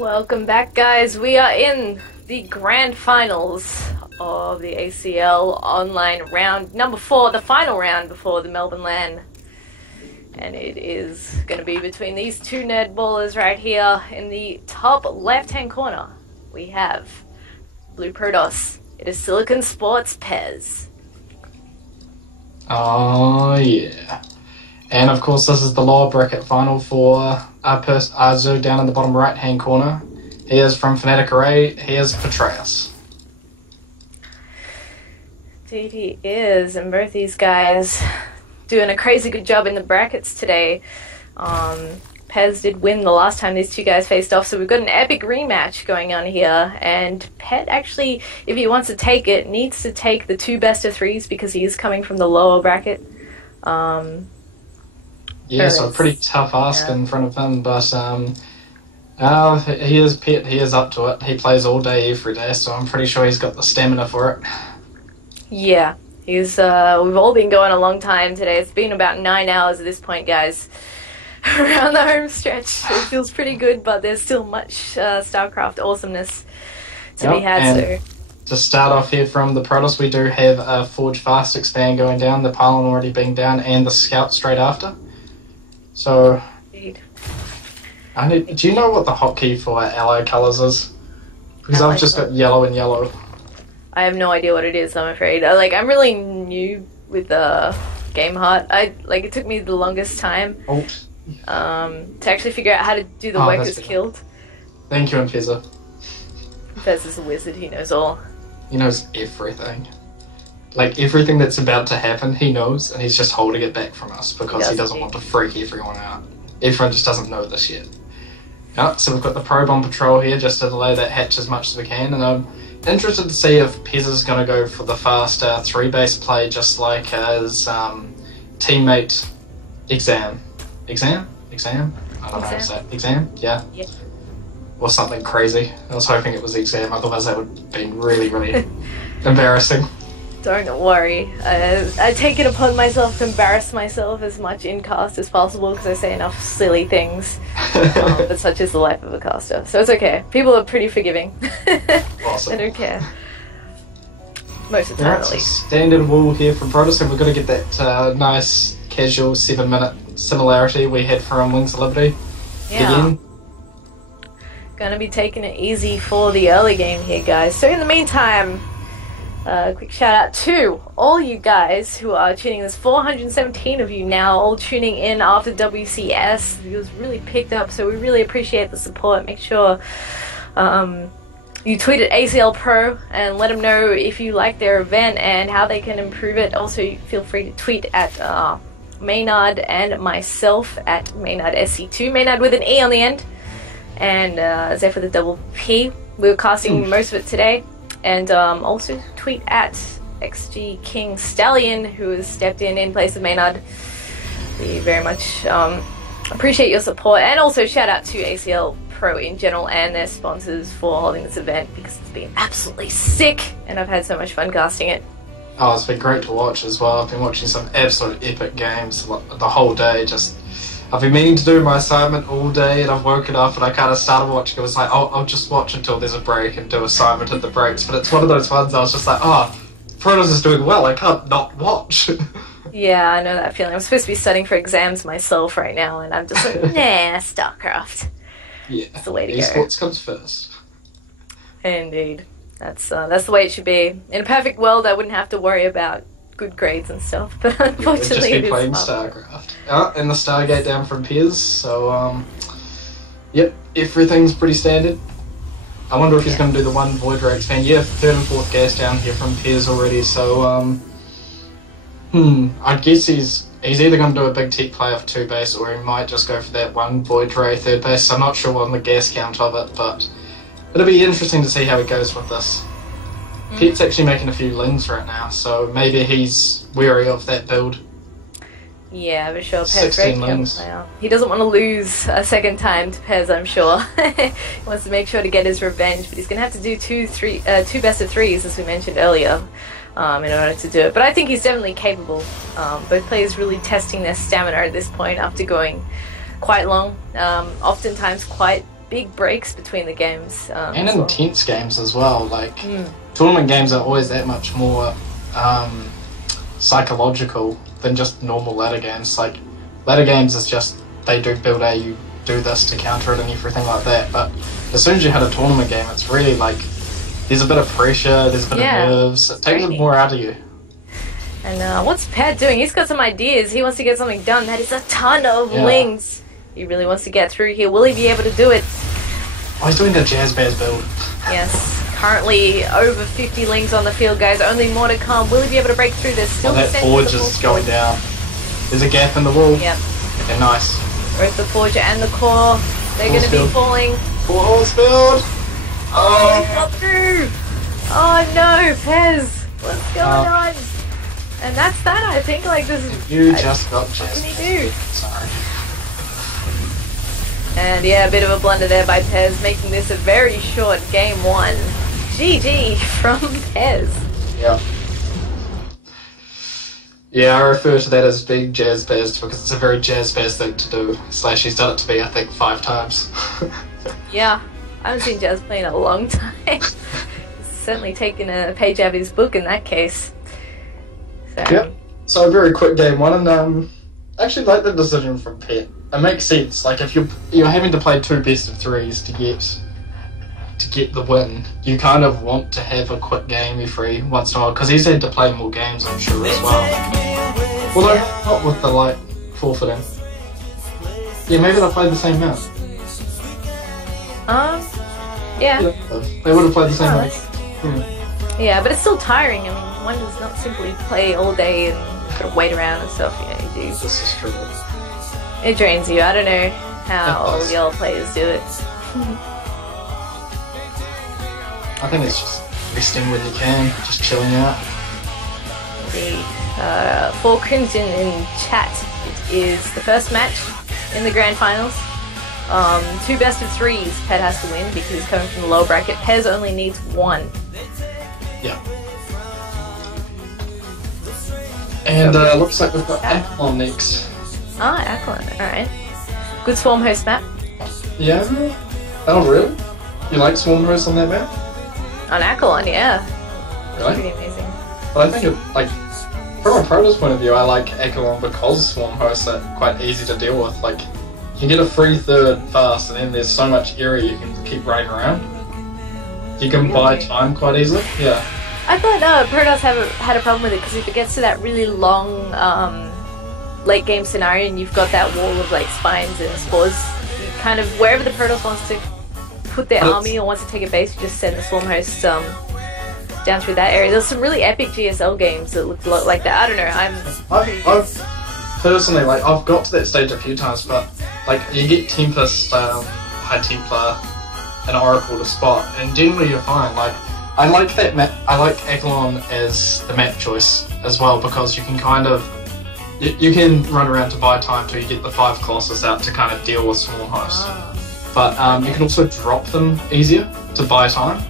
Welcome back, guys. We are in the grand finals of the ACL online round number 4, the final round before the Melbourne LAN. And it is going to be between these two nerd ballers right here. In the top left-hand corner, we have Blue Protoss. It is Silicon Sports Pezz. Oh, yeah. And of course, this is the lower bracket final for Arzu down in the bottom right-hand corner. He is from Fnatic Array. He is Fray'Petraeus. Indeed he is, and both these guys doing a crazy good job in the brackets today. Pezz did win the last time these two guys faced off, so we've got an epic rematch going on here. And Pet actually, if he wants to take it, needs to take the 2 best of 3s because he is coming from the lower bracket. Yeah, so a pretty tough ask in front of him, but he is Pet, he is up to it. He plays all day, every day, so I'm pretty sure he's got the stamina for it. Yeah, he's. We've all been going a long time today. It's been about 9 hours at this point, guys. Around the home stretch. It feels pretty good, but there's still much Starcraft awesomeness to be had. And to start off here from the Protoss, we do have a Forge Fast expand going down, the Pylon already being down, and the Scout straight after. So, Indeed. Do you know what the hotkey for ally colours is? Because I've just got yellow and yellow. I have no idea what it is, I'm afraid. I'm really new with the game heart. It took me the longest time to actually figure out how to do the workers killed. Thank you, Pezz. Pezz is a wizard, he knows all. He knows everything. Like, everything that's about to happen, he knows, and he's just holding it back from us because he doesn't want to freak everyone out. Everyone just doesn't know this yet. Yeah, so we've got the probe on patrol here just to delay that hatch as much as we can, and I'm interested to see if Pezz is going to go for the fast 3-base play just like his teammate Exam? I don't know how to say it. Exam? Yeah. Yep. Or something crazy. I was hoping it was Exam, otherwise that would have been really, really embarrassing. Don't worry. I take it upon myself to embarrass myself as much in cast as possible because I say enough silly things. But such is the life of a caster. So it's okay. People are pretty forgiving. Awesome. I don't care. Most of the time, at least. Standard wall here from Protoss, and we're going to get that nice, casual 7-minute similarity we had from Wings of Liberty. Yeah. Again. Gonna be taking it easy for the early game here, guys. So in the meantime, quick shout out to all you guys who are tuning. There's 417 of you now, all tuning in after WCS. It was really picked up, so we really appreciate the support. Make sure you tweet at ACL Pro and let them know if you like their event and how they can improve it. Also, feel free to tweet at Maynard and myself at Maynard SC2, Maynard with an E on the end, and Zeph with a double P. We were casting most of it today. And also tweet at XG King Stallion, who has stepped in place of Maynard. We very much appreciate your support, and also shout out to ACL Pro in general and their sponsors for holding this event because it's been absolutely sick, and I've had so much fun casting it. Oh, it's been great to watch as well. I've been watching some absolute epic games the whole day. I've been meaning to do my assignment all day, and I've woken up and I kind of started watching. It was like, I'll just watch until there's a break and do assignment at the breaks. But it's one of those ones I was just like, Protoss is doing well. I can't not watch. Yeah, I know that feeling. I'm supposed to be studying for exams myself right now, and I'm just like, nah, Starcraft. Yeah, that's the way to go. Esports comes first. Indeed, that's the way it should be. In a perfect world, I wouldn't have to worry about good grades and stuff, but unfortunately just be playing Starcraft. And the Stargate down from Pezz, so yep, everything's pretty standard. I wonder if he's going to do the one Void Ray expand. Yeah, 3rd and 4th gas down here from Pezz already, so I guess he's either going to do a big tech play off 2 base, or he might just go for that one Void Ray 3rd base. So I'm not sure on the gas count of it, but it'll be interesting to see how he goes with this. Pet's actually making a few lings right now, so maybe he's wary of that build. Yeah, but sure, Pezz 16 lings. He doesn't want to lose a second time to Pezz, I'm sure. He wants to make sure to get his revenge, but he's going to have to do 2 best of 3s, as we mentioned earlier, in order to do it. But I think he's definitely capable. Both players really testing their stamina at this point after going quite long, oftentimes quite big breaks between the games. And intense games as well. Like, tournament games are always that much more psychological than just normal ladder games. Like, ladder games is just, they do build A, you do this to counter it and everything like that. But as soon as you hit a tournament game, it's really like, there's a bit of pressure, there's a bit of nerves. It takes more out of you. And what's Pat doing? He's got some ideas. He wants to get something done. That is a ton of lings. He really wants to get through here. Will he be able to do it? Oh, he's doing the Jazz-Bears build. Yes. Currently over 50 lings on the field, guys. Only more to come. Will he be able to break through this? Still that forge is going down. There's a gap in the wall. Yep. Okay, nice. Both the forge and the core, they're going to be falling. Full horse build. Oh, he got through. Oh no, Pezz. What's going on? And that's that, I think. Like, this is... You just got Jazz. What can he do? Sorry. And yeah, a bit of a blunder there by Pezz, making this a very short game one. GG from Pezz. Yeah. Yeah, I refer to that as being Jazz-Bears because it's a very Jazz-Bears thing to do. Slash, he's done it to me, I think, 5 times. Yeah, I haven't seen Jazz play in a long time. He's certainly taken a page out of his book in that case. So. Yep. So a very quick game one, and I actually like the decision from Pet. It makes sense. Like, if you're having to play 2 best of 3s to get the win, you kind of want to have a quick game every once in a while, because he's had to play more games, I'm sure, as well. Although not with the like forfeiting. Yeah, maybe they'll play the same amount. Yeah. They would have played the same amount. Yeah, but it's still tiring. I mean, one does not simply play all day and gotta wait around and stuff. You know, you do. This is true. It drains you. I don't know how the other players do it. I think it's just resting when you can, just chilling out. Indeed. For Crimson in chat, it is the first match in the grand finals. 2 best of 3s Pet has to win because he's coming from the lower bracket. Pezz only needs 1. Yeah. And looks like we've got Aquilon next. Ah, Aquilon, alright. Good Swarm Host map. Yeah? Oh, really? You like Swarm Host on that map? On Aquilon, yeah. Really? Pretty amazing. But I think it, like, from a proto's point of view, I like Aquilon because Swarm Hosts are quite easy to deal with. Like, you can get a free third fast, and then there's so much area you can keep running around. You can buy time quite easily. Yeah. I thought Protoss had a problem with it because if it gets to that really long late game scenario and you've got that wall of like spines and spores, you kind of wherever the Protoss wants to put their army or wants to take a base, you just send the Swarm Hosts down through that area. There's some really epic GSL games that look a lot like that. I don't know. I've personally, like, I've got to that stage a few times, but like you get Tempest, High Templar, and Oracle to spot, and generally you're fine. Like, I like that map. I like Aquilon as the map choice as well because you can kind of you can run around to buy time till you get the 5 Colossus out to kind of deal with Swarm Hosts. But you can also drop them easier to buy time.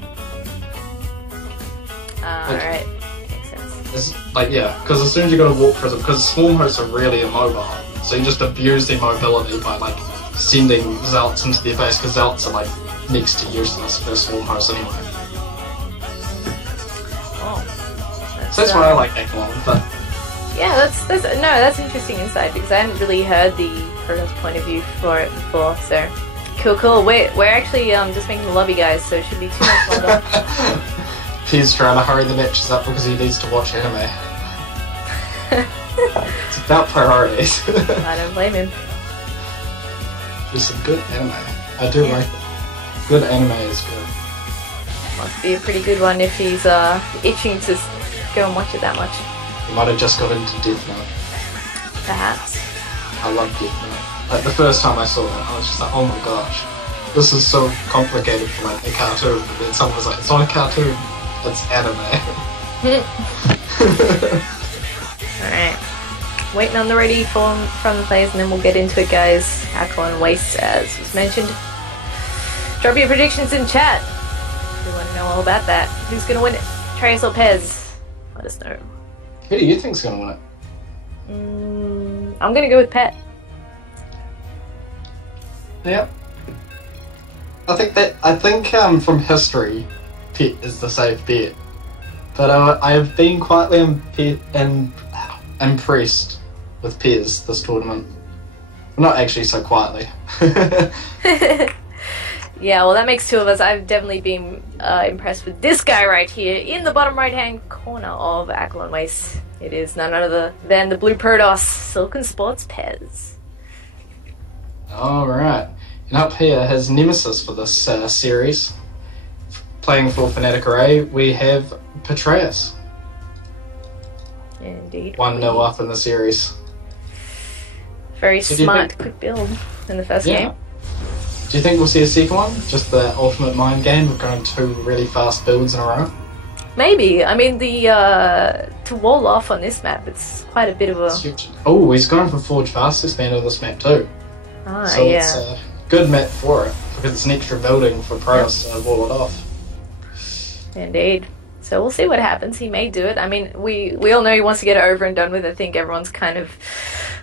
Alright, makes sense. It's, like, yeah, because as soon as you go to Warp Prism, because Swarm Hosts are really immobile, so you just abuse their mobility by like sending Zealots into their base, because Zealots are like next to useless for Swarm Hosts anyway. Oh, So that's why I like Aquilon, but yeah, that's interesting insight because I hadn't really heard the Protoss point of view for it before. So cool. We're actually just making the lobby, guys, so it should be too much longer. He's trying to hurry the matches up because he needs to watch anime. It's about priorities. I don't blame him. There's some good anime. I do like it. Good anime is good. Must be a pretty good one if he's itching to go and watch it that much. He might have just got into Death Note. Perhaps. I love Death Note. Like, the first time I saw it, I was just like, oh my gosh, this is so complicated for like a cartoon. And then someone was like, it's not a cartoon, it's anime. Alright. Waiting on the ready from the players and then we'll get into it, guys. Aquilon Waste, as was mentioned. Drop your predictions in chat. We want to know all about that. Who's going to win it? Trace or Pezz? Let us know. Who do you think's going to win it? I'm going to go with Pet. Yep. I think from history, Pet is the safe bet. But I have been quietly impressed with Pezz this tournament. Not actually so quietly. Yeah, well, that makes two of us. I've definitely been impressed with this guy right here in the bottom right-hand corner of Ackle Waste. It is none other than the Blue Protoss, SLCN.Pezz. Alright. And up here, his nemesis for this series, playing for Fnatic Array, we have Fray'Petraeus. Indeed. 1-0 up in the series. Very smart, quick build in the first game. Do you think we'll see a second one? Just the ultimate mind game of going 2 really fast builds in a row? Maybe. I mean, to wall off on this map, it's quite a bit of a... Oh, he's going for Forge Fast Expand on this map too. Ah, so yeah. It's a good map for it, because it's an extra building for Protoss to wall it off. Indeed. So we'll see what happens. He may do it. I mean, we all know he wants to get it over and done with. I think everyone's kind of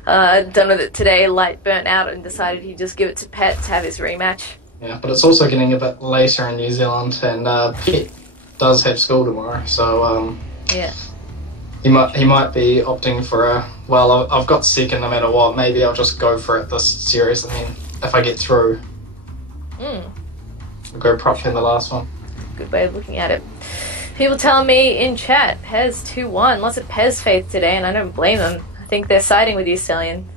done with it today. Light burnt out and decided he'd just give it to Pet to have his rematch. Yeah, but it's also getting a bit later in New Zealand, and Pet does have school tomorrow, so yeah, he might be opting for a, well, I've got second no matter what, maybe I'll just go for it this series, and then if I get through, I'll go properly in the last one. Good way of looking at it. People telling me in chat, Pezz 2-1, lots of Pezz faith today, and I don't blame them. I think they're siding with you, Stallion.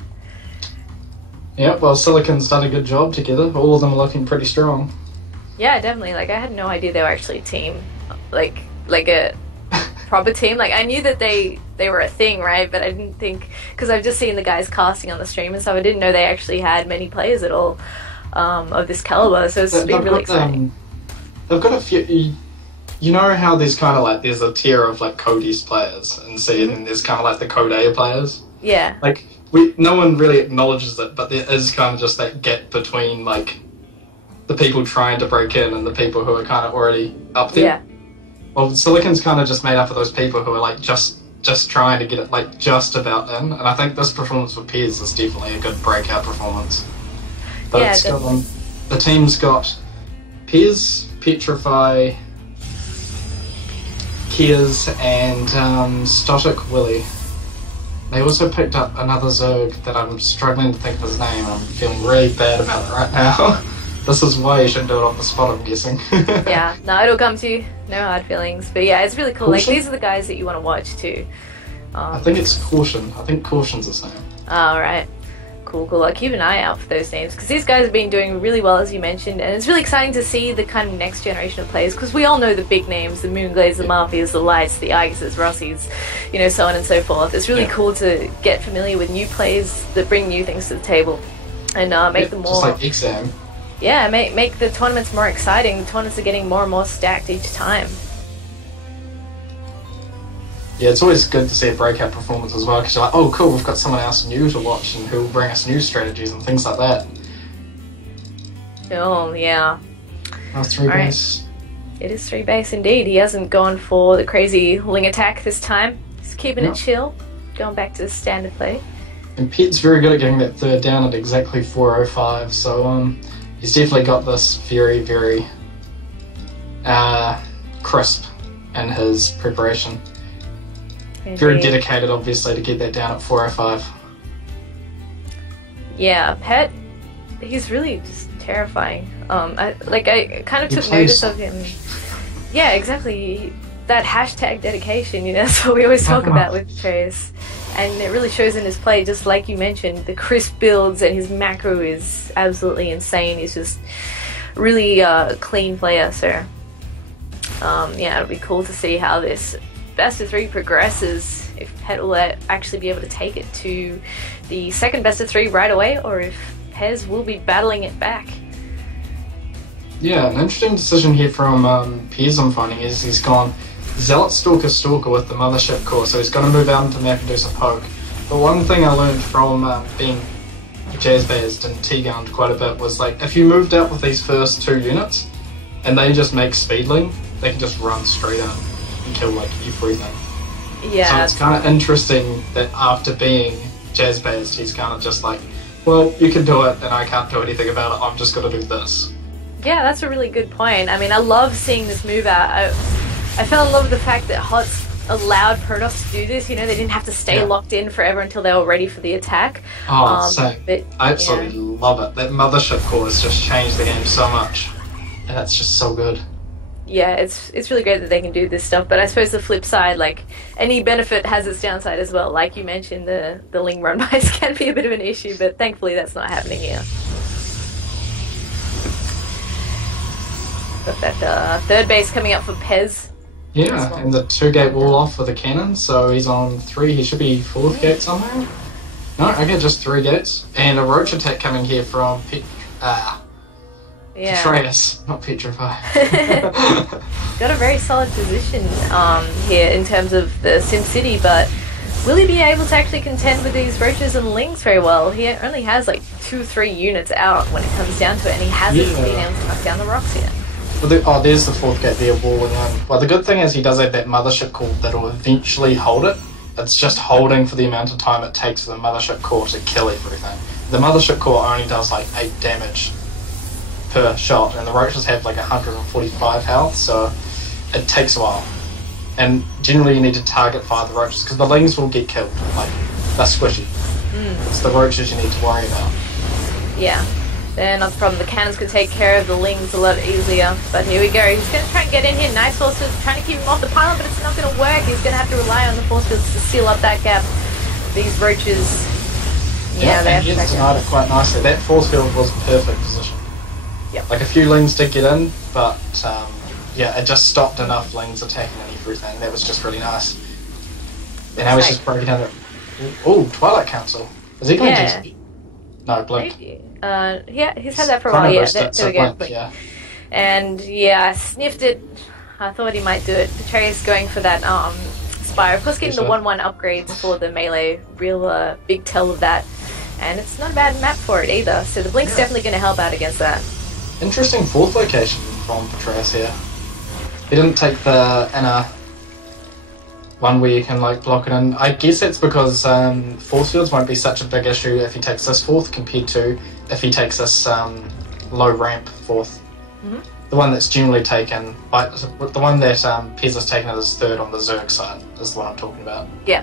Yeah, well, Silicon's done a good job together. All of them are looking pretty strong. Yeah, definitely. Like, I had no idea they were actually a team. Like a proper team. Like, I knew that they were a thing, right? But I didn't think... Because I've just seen the guys casting on the stream and stuff. I didn't know they actually had many players at all of this caliber. So it's been really exciting. They've got a few... You know how there's kind of like... There's a tier of, like, Code East players. And then there's kind of like the Code A players. Yeah. Like... no one really acknowledges it, but there is kind of just that gap between, like, the people trying to break in and the people who are kind of already up there. Yeah. Well, Silicon's kind of just made up of those people who are, like, just trying to get it, like, just about in. And I think this performance for Pezz is definitely a good breakout performance. But yeah, it's got, the team's got Pezz, Petrify, Kiers, and Stotic Willie. They also picked up another Zerg that I'm struggling to think of his name. I'm feeling really bad about it right now. This is why you shouldn't do it on the spot, I'm guessing. Yeah, no, it'll come to you. No hard feelings. But yeah, it's really cool. Caution? Like, these are the guys that you want to watch too. I think it's Caution. I think Caution's his name. Alright. Cool. I'll keep an eye out for those names, because these guys have been doing really well, as you mentioned, and it's really exciting to see the kind of next generation of players, because we all know the big names, the Moonglaze, the Marfias, the Lights, the Arguses, Rossies, you know, so on and so forth. It's really cool to get familiar with new players that bring new things to the table, and make them more... Just like Exam. Yeah, make the tournaments more exciting. The tournaments are getting more and more stacked each time. Yeah, it's always good to see a breakout performance as well, because you're like, oh cool, we've got someone else new to watch and who will bring us new strategies and things like that. Oh, yeah. That's 3 base. It is 3 base indeed. He hasn't gone for the crazy Ling attack this time. He's keeping it chill, going back to the standard play. And Pet's very good at getting that third down at exactly 4:05, so he's definitely got this very, very crisp in his preparation. Indeed. Very dedicated, obviously, to get that down at 4:05. Yeah, Pet, he's really just terrifying. I kind of took notice of him. Yeah, exactly. That hashtag dedication, you know, that's what we always talk about with Petraeus. And it really shows in his play, just like you mentioned, the crisp builds, and his macro is absolutely insane. He's just really clean player, so yeah, it'll be cool to see how this best of 3 progresses, if Pet will actually be able to take it to the second best of 3 right away, or if Pezz will be battling it back. Yeah, an interesting decision here from Pezz, I'm finding, is he's gone Zealot Stalker with the Mothership core, so he's going to move out into the map and do some poke. But one thing I learned from being Jazz-Bazzed and T-Gunned quite a bit was, like, if you moved out with these first 2 units and they just make Speedling, they can just run straight in and kill, like, everything. Yeah. So it's kind of interesting that after being Jazz-Bazzed, he's kind of just like, well, you can do it and I can't do anything about it, I'm just going to do this. Yeah, that's a really good point. I mean, I love seeing this move out. I fell in love with the fact that HOTS allowed Protoss to do this. You know, they didn't have to stay locked in forever until they were ready for the attack. Same. But, I absolutely love it. That mothership core has just changed the game so much. And that's just so good. Yeah, it's really great that they can do this stuff, but I suppose the flip side, like, any benefit has its downside as well. Like you mentioned, the Ling run-bys can be a bit of an issue, but thankfully that's not happening here. Got that third base coming up for Pezz. Yeah, and the 2-gate wall off for the cannon, so he's on 3, he should be 4th gate somehow? No, okay, just 3 gates. And a roach attack coming here from Petraeus, not Petrify. Got a very solid position here in terms of the SimCity, but will he be able to actually contend with these roaches and lings very well? He only has like 2-3 units out when it comes down to it, and he hasn't been able to knock down the rocks yet. Well, there's the 4th gate there walling in. Well, the good thing is he does have that mothership core that'll eventually hold it. It's just holding for the amount of time it takes for the mothership core to kill everything. The mothership core only does like 8 damage per shot, and the roaches have like 145 health, so it takes a while. And generally you need to target fire the roaches, because the lings will get killed, like, they're squishy. It's the roaches you need to worry about. Yeah, they're not the problem. The cannons could take care of the lings a lot easier, but here we go. He's going to try and get in here. Nice force fields, trying to keep him off the pylon, but it's not going to work. He's going to have to rely on the force fields to seal up that gap. These roaches, yeah, they have to denied it quite nicely. That force field was perfect position. Yep. Like, a few lings did get in, but yeah, it just stopped enough lings attacking and everything. That was just really nice. And now he's just breaking down it. Oh, Twilight Council. Is he going to... No, Blink. Yeah, he's had that for a while. Yeah, there we go. Blink, yeah. And yeah, I sniffed it. I thought he might do it. Petraeus going for that Spire. Of course, getting the 1-1 upgrades for the melee. Real big tell of that. And it's not a bad map for it either. So the Blink's definitely going to help out against that. Interesting 4th location from Petraeus here. He didn't take the inner one where you can like block it in. I guess that's because force fields won't be such a big issue if he takes this 4th compared to if he takes this low ramp 4th. The one that's generally taken, like the one that Pezz has taken as 3rd on the Zerg side is the one I'm talking about. Yeah.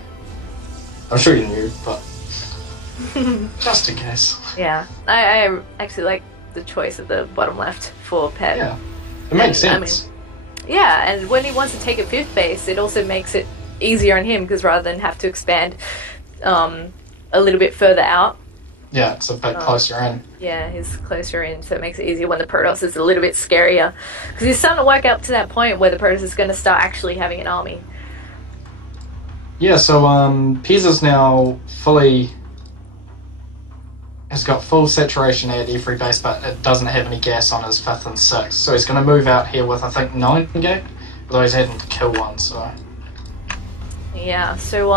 I'm sure you knew, but just in case. Yeah, I actually like the choice of the bottom left for Pezz. Yeah, it makes sense. I mean, yeah, and when he wants to take a 5th base, it also makes it easier on him, because rather than have to expand a little bit further out. Yeah, it's a bit closer in. Yeah, he's closer in, so it makes it easier when the Protoss is a little bit scarier. Because he's starting to work up to that point where the Protoss is going to start actually having an army. Yeah, so Pezz is now has got full saturation at every base, but it doesn't have any gas on his 5th and 6th. So he's going to move out here with, I think, 9 gate, although he's having to kill one, so... Yeah, so,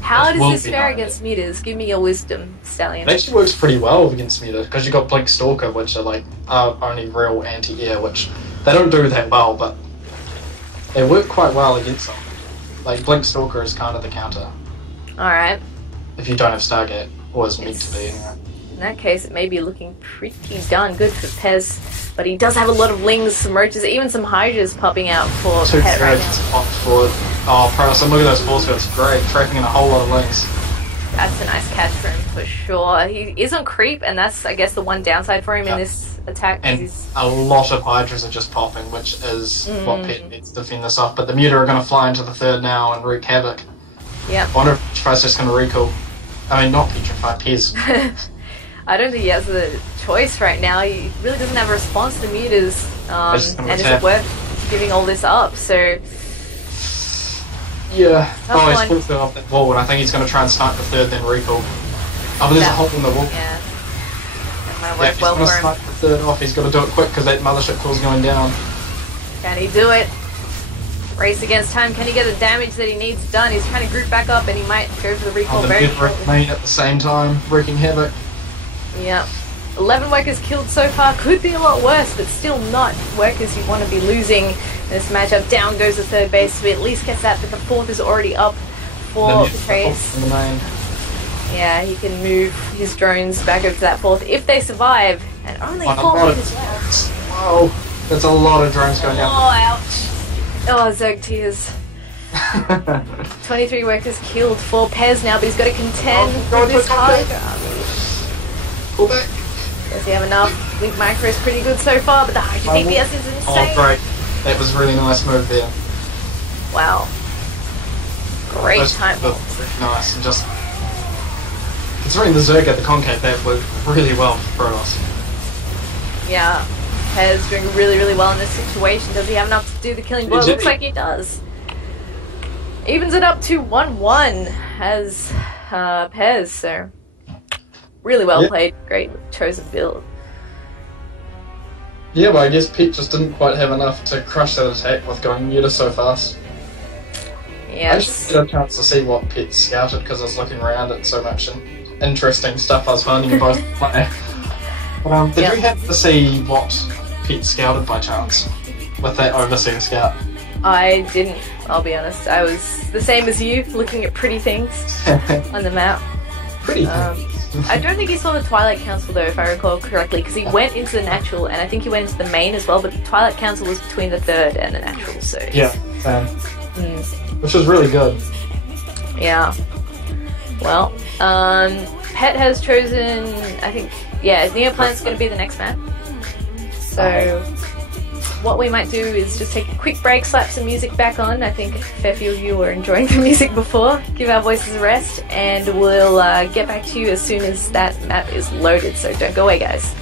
how does this fare against mutas? Give me your wisdom, Stallion. It actually works pretty well against muta, because you've got Blink Stalker, which are, like, only real anti-air, which they don't do that well, but they work quite well against them. Like, Blink Stalker is kind of the counter. Alright. If you don't have Stargate. Or is meant to be, anyway. In that case, it may be looking pretty darn good for Pezz, but he does have a lot of lings, some roaches, even some hydras popping out for Pezz right now. Popped forward. Oh, Protoss, look at those force fields, great, trapping in a whole lot of lings. That's a nice catch for him, for sure. He is on creep, and that's, I guess, the one downside for him in this attack. And a lot of hydras are just popping, which is what Pet needs to defend this off, but the muta are going to fly into the 3rd now and wreak havoc. Yeah. I wonder if Petrify's just going to recall. I mean, not Petrify, Pezz. I don't think he has a choice right now. He really doesn't have a response to mutas, and is it worth giving all this up? So yeah. Oh, he's pulled off that wall, and I think he's going to try and snipe the 3rd, then recall. Oh, but there's a hole in the wall. Yeah. That might work well for him. He's going to snipe the 3rd off. He's got to do it quick because that mothership core's going down. Can he do it? Race against time. Can he get the damage that he needs done? He's trying to group back up, and he might go for the recall very quickly. At the same time, wreaking havoc. Yeah. 11 workers killed so far. Could be a lot worse, but still not workers you want to be losing in this matchup. Down goes the 3rd base, so he at least gets that, but the 4th is already up for Petraeus. Yeah, he can move his drones back over to that 4th if they survive, And only On a 4 lot meters left. Whoa, that's a lot of drones going down. Oh, ouch. Oh, Zerg tears. 23 workers killed for Pezz now, but he's got to contend with this Tiger army. Pull back. Does he have enough? Link Micro is pretty good so far, but the Hydra DPS is insane. Oh, great. That was a really nice move there. Wow. Great time. Nice. And just considering the Zerg at the concave, that worked really well for Protoss. Yeah. Pezz doing really, really well in this situation. Does he have enough to do the killing blow? It looks like he does. Evens it up to 1-1 as Pezz, so really well played. Great chosen build. Yeah, but I guess Pete just didn't quite have enough to crush that attack with going Muta so fast. Yes. I just didn't get a chance to see what Pete scouted because I was looking around at so much interesting stuff I was finding in both play. But did we have to see what Pete scouted by chance with that overseer scout? I didn't, I'll be honest. I was the same as you, looking at pretty things on the map. Pretty things. I don't think he saw the Twilight Council though, if I recall correctly, because he went into the natural, and I think he went into the main as well, but the Twilight Council was between the third and the natural, so... Yeah, same. Which was really good. Yeah. Well, Pet has chosen, I think, yeah, Neoplanet's going to be the next map. So, what we might do is just take a quick break, slap some music back on. I think a fair few of you were enjoying the music before. Give our voices a rest, and we'll get back to you as soon as that map is loaded. So don't go away, guys.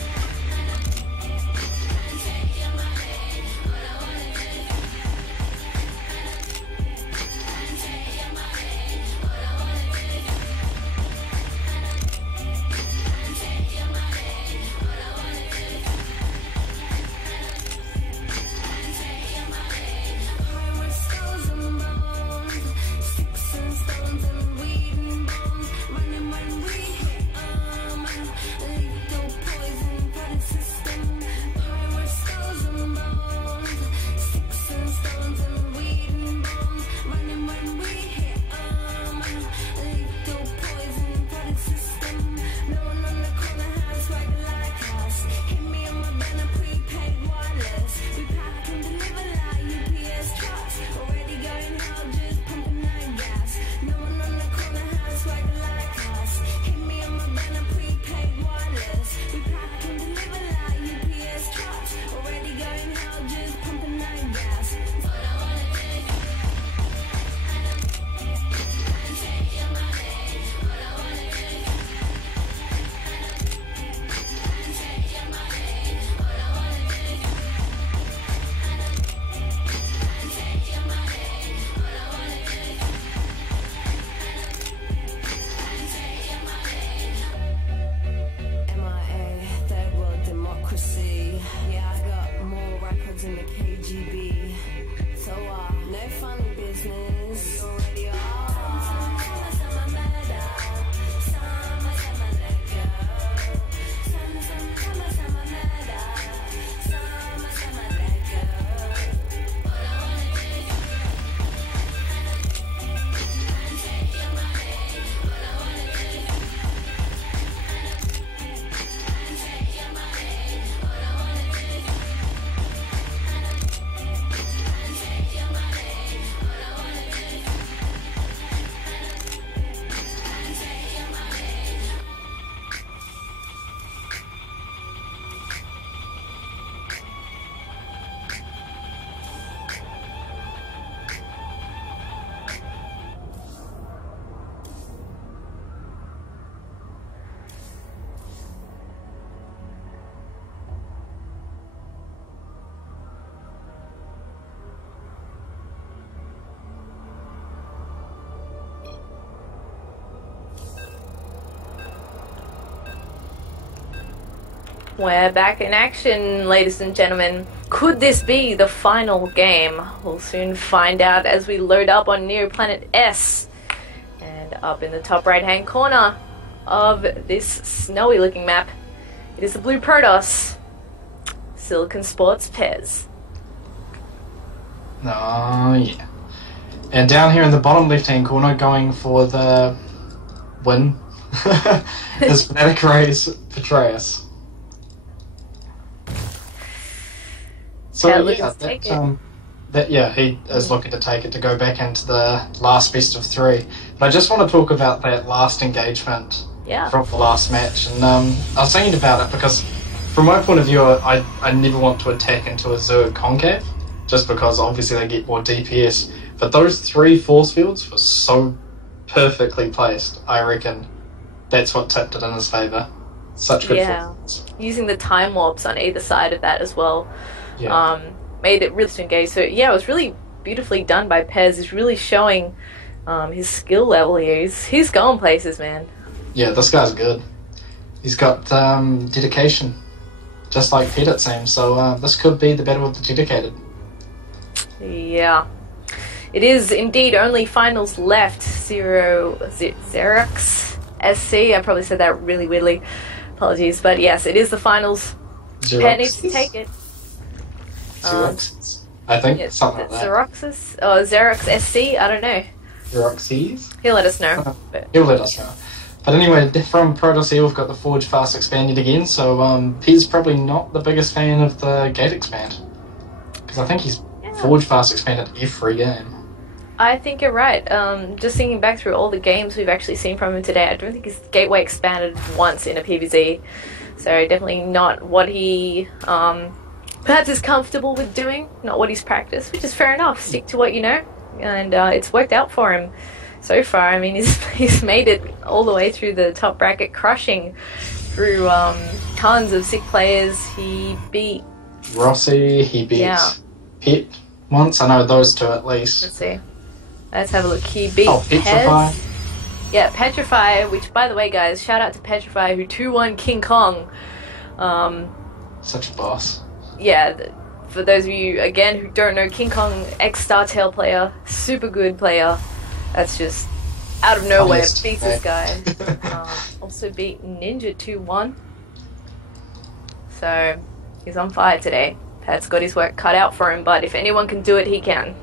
We're back in action, ladies and gentlemen. Could this be the final game? We'll soon find out as we load up on Neoplanet S. And up in the top right-hand corner of this snowy-looking map, it is the blue Protoss, SLCN.Pezz. Oh, yeah. And down here in the bottom left-hand corner, going for the win, is fray'Petraeus. So Pet yeah, looking to take he is looking to take it to go back into the last best of three. But I just want to talk about that last engagement from the last match, and I was thinking about it because, from my point of view, I never want to attack into a Zerg concave, just because obviously they get more DPS. But those 3 force fields were so perfectly placed. I reckon that's what tipped it in his favour. Such good force. Using the time warps on either side of that as well. Yeah. Made it really to engage. So yeah, it was really beautifully done by Pezz. He's really showing his skill level here. He's going places, man. Yeah, this guy's good. He's got dedication, just like Pet, it seems. So this could be the battle of the dedicated. Yeah. It is indeed only finals left. Xerox SC. I probably said that really weirdly. Apologies. But yes, it is the finals. Pet needs to take it. Xerox? I think something like that. Xeroxes? Oh, Xerox SC? I don't know. Xeroxes? He'll let us know. He'll let us know. But anyway, from Protoss here, we've got the Forge Fast expanded again, so Pezz probably not the biggest fan of the Gate expand. Because I think he's Forge Fast expanded every game. I think you're right. Just thinking back through all the games we've actually seen from him today, I don't think his Gateway expanded once in a PvZ. So definitely not what he perhaps is comfortable with doing, not what he's practiced, which is fair enough. Stick to what you know, and it's worked out for him so far. I mean, he's made it all the way through the top bracket, crushing through tons of sick players. He beat Rossi, he beat Pet once. I know those two at least. Let's see. Let's have a look. He beat Petrify. Pezz. Yeah, Petrify, which, by the way, guys, shout out to Petrify, who 2-1 King Kong. Such a boss. Yeah, for those of you, again, who don't know, King Kong, ex-Startail player, super good player. That's just out of nowhere, beats this guy. Also beat Ninja 2-1. So, he's on fire today. Pat's got his work cut out for him, but if anyone can do it, he can.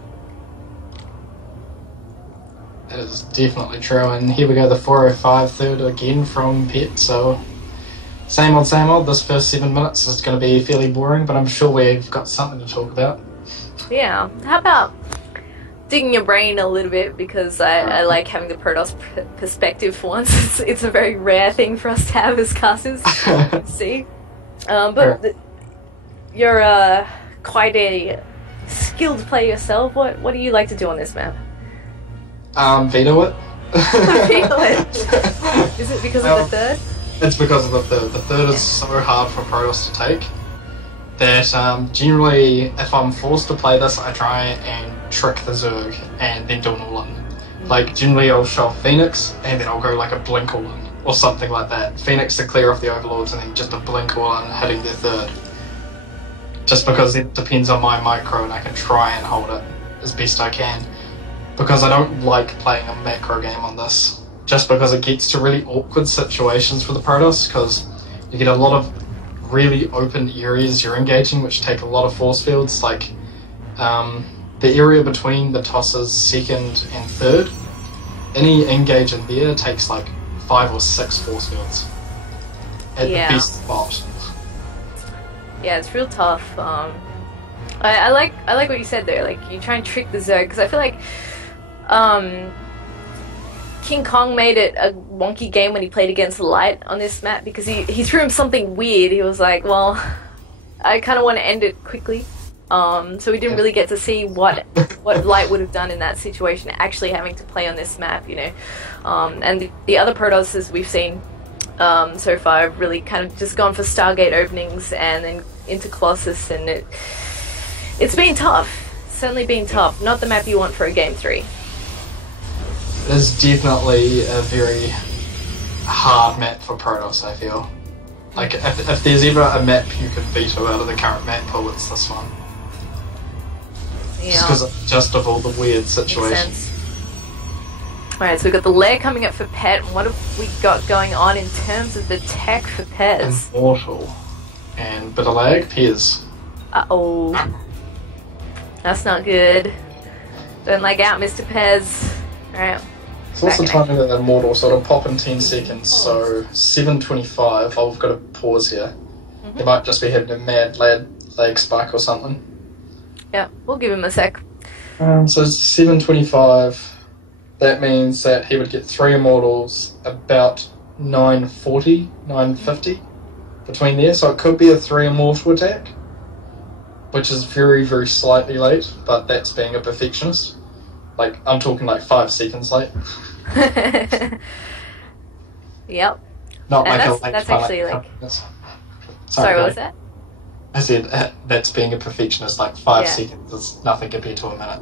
That is definitely true, and here we go, the 405 third again from Pet, so same old, this first 7 minutes is going to be fairly boring, but I'm sure we've got something to talk about. Yeah, how about digging your brain a little bit, because I like having the Protoss perspective for once. It's a very rare thing for us to have as casters, see? You're quite a skilled player yourself. What do you like to do on this map? Veto it. Veto it. Is it because of the third? It's because of the third. The third is so hard for Protoss to take that generally, if I'm forced to play this, I try and trick the Zerg and then do an all-in. Like, generally I'll show Phoenix and then I'll go like a blink all-in or something like that. Phoenix to clear off the Overlords and then just a blink all-in hitting their third. Just because it depends on my micro and I can try and hold it as best I can. Because I don't like playing a macro game on this. Just because it gets to really awkward situations for the Protoss, because you get a lot of really open areas you're engaging which take a lot of force fields, like the area between the tosses second and third. Any engage in there takes like 5 or 6 force fields at the best spot. Yeah, it's real tough. I like what you said there. Like, you try and trick the Zerg, because I feel like King Kong made it a wonky game when he played against Light on this map, because he threw him something weird. He was like, well, I kind of want to end it quickly. So we didn't really get to see what Light would have done in that situation, actually having to play on this map, you know. And the other Protosses we've seen so far have really kind of just gone for Stargate openings and then into Colossus, and it's been tough. Certainly been tough. Not the map you want for a game 3. It is definitely a very hard map for Protoss, I feel. Like, if there's ever a map you could veto out of the current map pool, it's this one. Yeah. Just of all the weird situations. Alright, so we've got the lair coming up for Pet. What have we got going on in terms of the tech for Pezz? Immortal. And bit of lag, Pezz. Uh-oh. That's not good. Don't lag out, Mr. Pezz. Alright. It's also timing that Immortal sort of pop in 10 seconds, so 7:25. Oh, we've got to pause here. He might just be hitting a mad lag spike or something. Yeah, we'll give him a sec. So 725. That means that he would get 3 immortals about 940, 950 between there. So it could be a 3 immortal attack, which is very, very slightly late, but that's being a perfectionist. Like, I'm talking like 5 seconds late. Yep. Not And like that's, a late that's by actually like like... minutes. Sorry, what was that? I said that's being a perfectionist. Like 5 Yeah. seconds is nothing compared to a minute.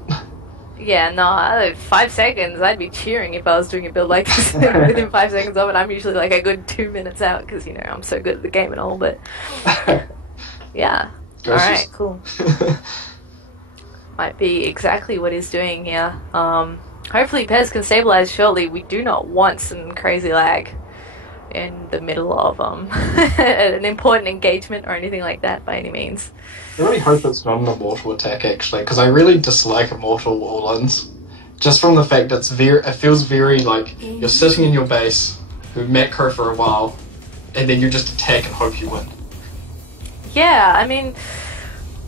Yeah, no, 5 seconds, I'd be cheering if I was doing a build like this within 5 seconds of it. I'm usually like a good 2 minutes out because, you know, I'm so good at the game and all, but yeah. Alright, cool. Might be exactly what he's doing here. Hopefully Pezz can stabilize shortly. We do not want some crazy lag in the middle of an important engagement or anything like that by any means. I really hope it's not an immortal attack actually, because I really dislike immortal all-ins. Just from the fact it feels very like you're sitting in your base, you macro for a while, and then you just attack and hope you win. Yeah, I mean,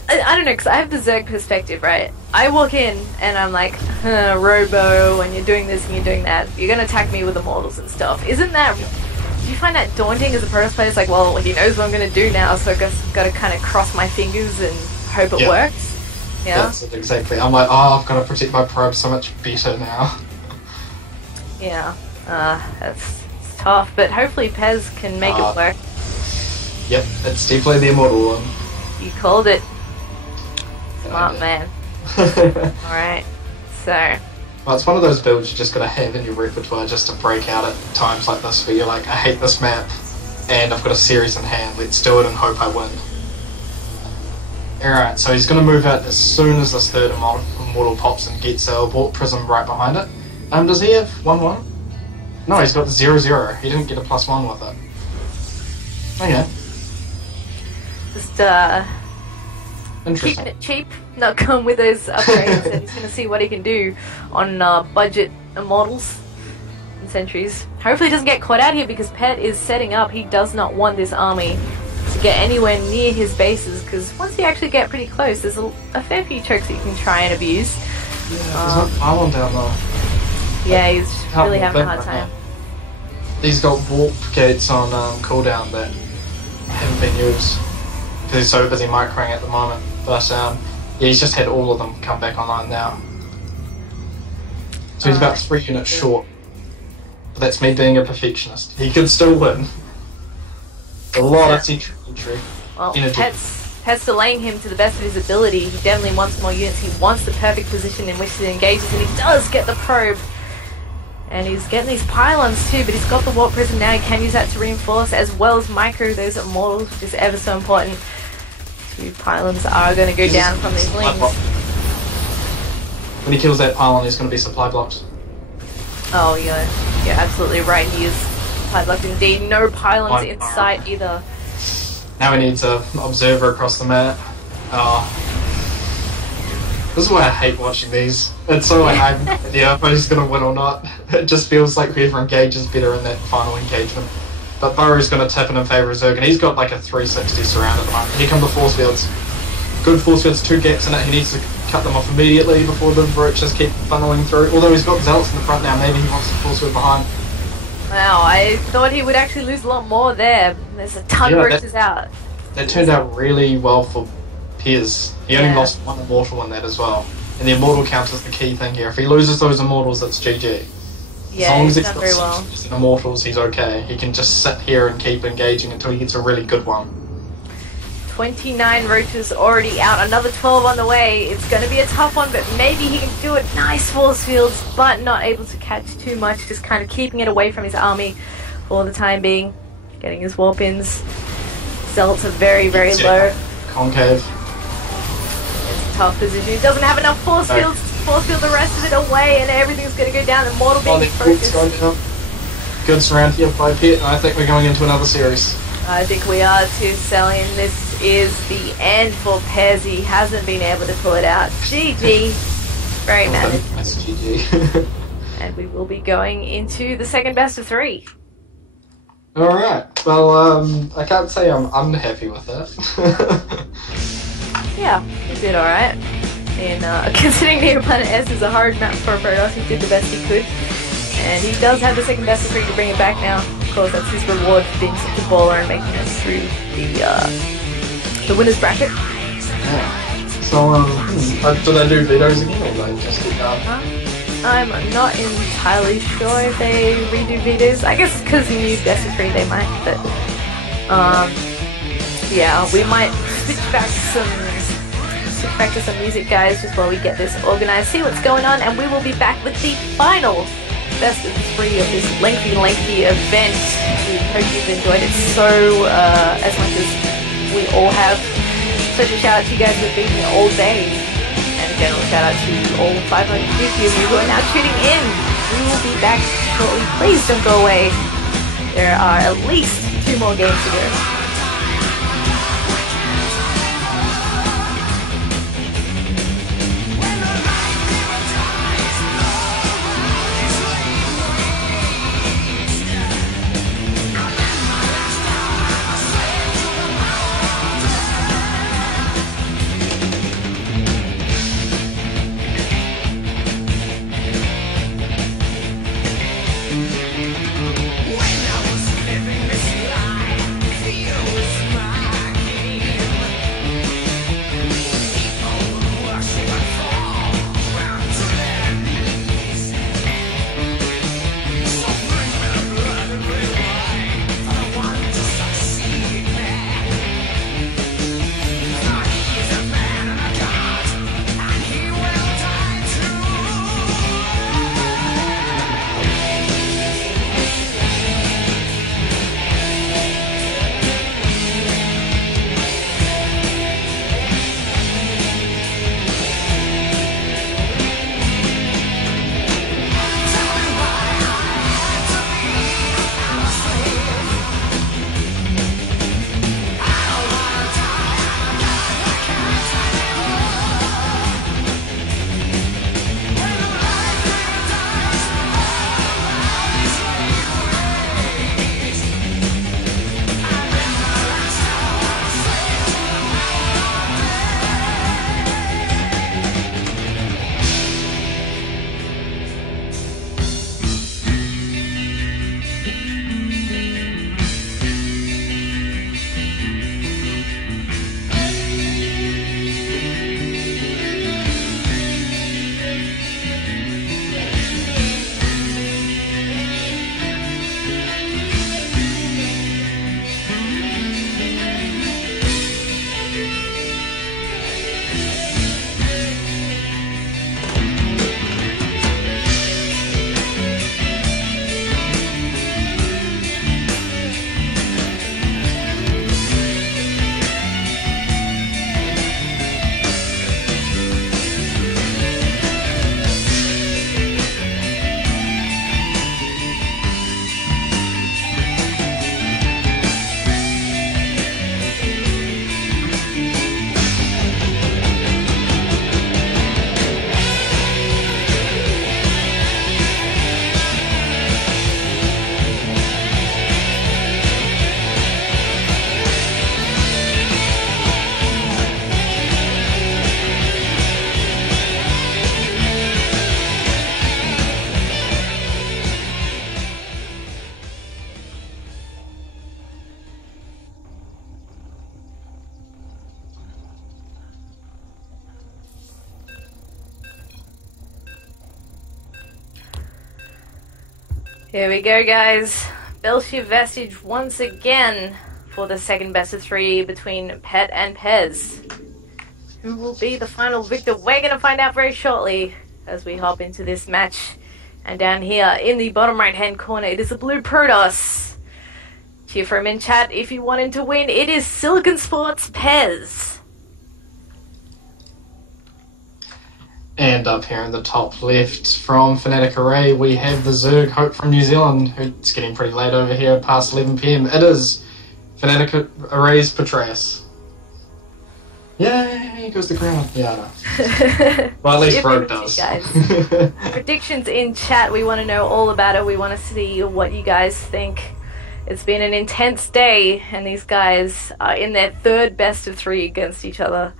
I don't know, because I have the Zerg perspective, right? I walk in and I'm like, Robo, and you're doing this and you're doing that. You're going to attack me with immortals and stuff. Isn't that... Do you find that daunting as a Protoss player? It's like, well, he knows what I'm going to do now, so I've got to kind of cross my fingers and hope it works. Yeah? That's it, exactly. I'm like, oh, I've got to protect my probe so much better now. Yeah. It's tough, but hopefully Pezz can make it work. Yep, it's definitely the immortal one. You called it. Smart man. Alright, so... Well, it's one of those builds you just got to have in your repertoire just to break out at times like this where you're like, I hate this map and I've got a series in hand, let's do it and hope I win. Alright, so he's going to move out as soon as this third immortal pops and gets a warp prism right behind it. Does he have 1-1? No, he's got 0-0. He didn't get a +1 with it. Okay. Just keeping it cheap, not going with those upgrades, and he's going to see what he can do on budget immortals and sentries. Hopefully he doesn't get caught out here because Pet is setting up. He does not want this army to get anywhere near his bases, because once you actually get pretty close, there's a fair few tricks that you can try and abuse. Yeah, there's no pylon down though. Yeah, he's really having a hard time. He's got warp gates on cooldown that haven't been used because he's so busy microing at the moment. But yeah, he's just had all of them come back online now. So he's about 3 units short. But that's me being a perfectionist. He could still win. A lot of entry. Well, Pet's delaying him to the best of his ability. He definitely wants more units. He wants the perfect position in which to engage, and he does get the probe. And he's getting these pylons too, but he's got the warp prism now. He can use that to reinforce as well as micro those immortals, which is ever so important. 2 pylons are going to go down from these links. When he kills that pylon, he's going to be supply blocked. Oh, yeah. You're absolutely right. He is supply blocked indeed. No pylons in sight either. Now he needs an observer across the map. This is why I hate watching these. It's so like, I have no idea if he's going to win or not. It just feels like whoever engages better in that final engagement. But Burrow's going to tip in favour of Zerg, and he's got like a 360 surround at the moment. Here come the force fields. Good force fields, 2 gaps in it. He needs to cut them off immediately before the roaches keep funneling through. Although he's got zealots in the front now, maybe he wants the force field behind. Wow, I thought he would actually lose a lot more there. There's a ton of roaches out. That turned out really well for Pezz. He only lost 1 immortal in that as well. And the immortal count is the key thing here. If he loses those immortals, it's GG. Yeah, as long as he's done got very well. and immortals, he's okay. He can just sit here and keep engaging until he gets a really good one. 29 roaches already out, another 12 on the way. It's going to be a tough one, but maybe he can do it. Nice force fields, but not able to catch too much, just kind of keeping it away from his army for the time being. Getting his warp ins. Zealots are very, very low. Concave. It's a tough position. He doesn't have enough force fields to force field the rest of it away, and everything's going to go down. Immortal being focused. Good surround here by Pet. I think we're going into another series. I think we are too, Stallion. This is the end for Pezz. He hasn't been able to pull it out. GG. Very managed. That's GG. And we will be going into the second best of 3. Alright. Well, I can't say I'm unhappy with that. Yeah, we did alright. In considering Neoplanet S is a hard map for Fray'Petraeus, he did the best he could. And he does have the second best of 3 to bring it back now. Of course, that's his reward for being such a baller and making it through the winner's bracket. Yeah. So, do they do vetoes again, or they just keep going? I'm not entirely sure if they redo vetoes. I guess because he knew best of 3 they might, but yeah, we might switch back to some music, guys, just while we get this organized, see what's going on, and we will be back with the final best of 3 of this lengthy event. We hope you've enjoyed it so as much as we all have. Such a shout out to you guys for being here all day, and a general shout out to all 550 of you who are now tuning in. We will be back shortly. Please don't go away. There are at least 2 more games to go. Here we go, guys. Belshir Vestige once again for the second best of 3 between Pet and Pezz. Who will be the final victor? We're going to find out very shortly as we hop into this match. And down here in the bottom right hand corner, it is the blue Protoss. Cheer for him in chat if you want him to win. It is Silicon Sports Pezz. And up here in the top left from Fnatic Array, we have the Zerg Hope from New Zealand. It's getting pretty late over here, past 11 PM. It is Fnatic Array's Petraeus. Yay, here goes the crowd. Yeah, I know. Well, at least Rogue does. Guys. Predictions in chat, we want to know all about it. We want to see what you guys think. It's been an intense day, and these guys are in their third best of 3 against each other.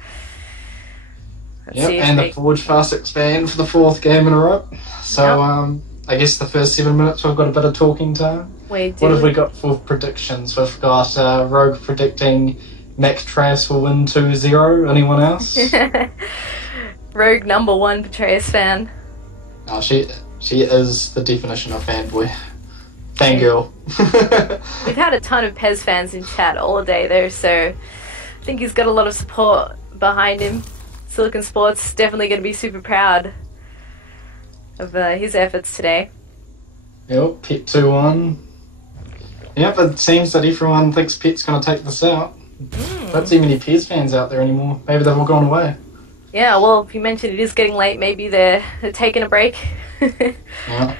Let's Yep, see if and we... the Forge Fast expand for the 4th game in a row. So, I guess the first 7 minutes we've got a bit of talking time. We do. What have we got for predictions? We've got Rogue predicting Fray'Petraeus will win 2-0. Anyone else? Rogue #1 Petraeus fan. No, she is the definition of fanboy. Fangirl. We've had a ton of Pezz fans in chat all day though, so I think he's got a lot of support behind him. Silicon Sports definitely going to be super proud of his efforts today. Yep, Pet 2-1. Yep, it seems that everyone thinks Pet's going to take this out. Don't see many Pezz fans out there anymore. Maybe they've all gone away. Yeah, well, if you mentioned it is getting late, maybe they're taking a break. Yeah.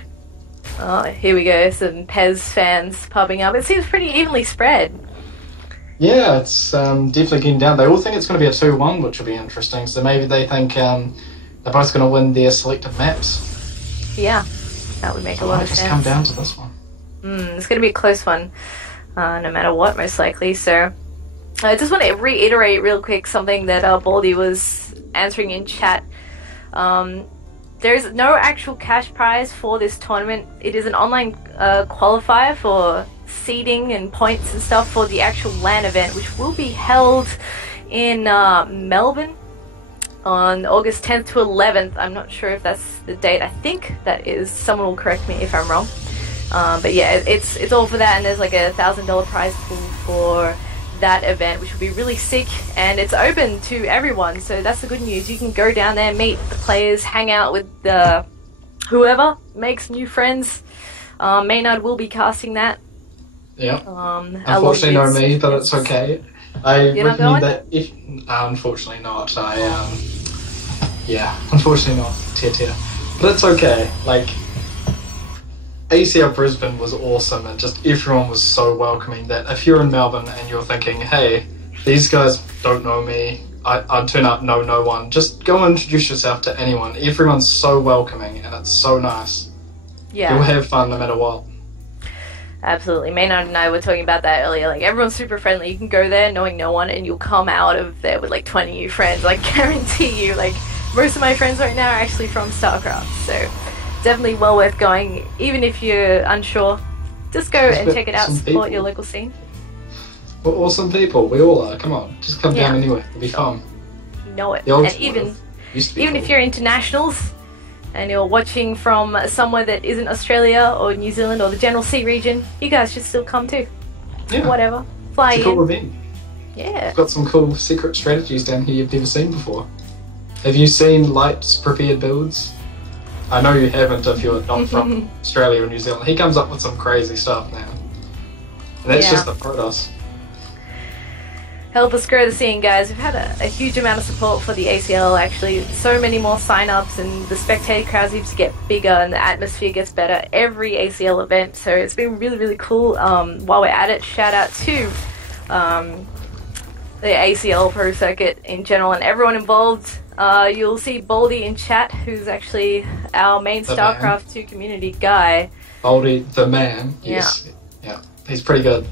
Oh, here we go, some Pezz fans popping up. It seems pretty evenly spread. Yeah, it's definitely getting down. They all think it's going to be a 2-1, which will be interesting. So maybe they think they're both going to win their selected maps. Yeah, that would make a lot of sense. Just come down to this one. It's going to be a close one, no matter what, most likely. So I just want to reiterate real quick something that Baldy was answering in chat. There is no actual cash prize for this tournament. It is an online qualifier for seeding and points and stuff for the actual LAN event, which will be held in Melbourne on August 10th to 11th. I'm not sure if that's the date. I think that is. Someone will correct me if I'm wrong. But yeah, it's all for that, and there's like a $1,000 prize pool for that event, which will be really sick, and it's open to everyone, so that's the good news. You can go down there, meet the players, hang out with whoever, makes new friends. Maynard will be casting that. Yeah. Unfortunately, no me, but it's okay. I recommend that if unfortunately not. Unfortunately not. Tear. But it's okay. Like, ACL Brisbane was awesome, and just everyone was so welcoming that if you're in Melbourne and you're thinking, hey, these guys don't know me, I'd turn up, know no one, just go and introduce yourself to anyone. Everyone's so welcoming and it's so nice. Yeah. You'll have fun no matter what. Absolutely. Maynard and I were talking about that earlier. Like, everyone's super friendly. You can go there knowing no one and you'll come out of there with like 20 new friends. Like, guarantee you. Like, most of my friends right now are actually from Starcraft, so definitely well worth going, even if you're unsure. Just go and check it out, support your local scene. We're awesome people, we all are. Come on, just come down anyway, it'll be fun. You know it. And even if you're internationals and you're watching from somewhere that isn't Australia or New Zealand or the general C region, you guys should still come too. Yeah. Whatever. Fly in. It's a cool event. Yeah. We've got some cool secret strategies down here you've never seen before. Have you seen Light's prepared builds? I know you haven't if you're not from Australia or New Zealand. He comes up with some crazy stuff now. And that's just the Protoss. Help us grow the scene, guys. We've had a huge amount of support for the ACL, actually. So many more sign-ups, and the spectator crowd seems to get bigger and the atmosphere gets better every ACL event. So it's been really, really cool. While we're at it, shout out to the ACL Pro Circuit in general and everyone involved. You'll see Baldy in chat, who's actually our main StarCraft 2 community guy. Baldy, the man. Yes. Yeah. He's pretty good.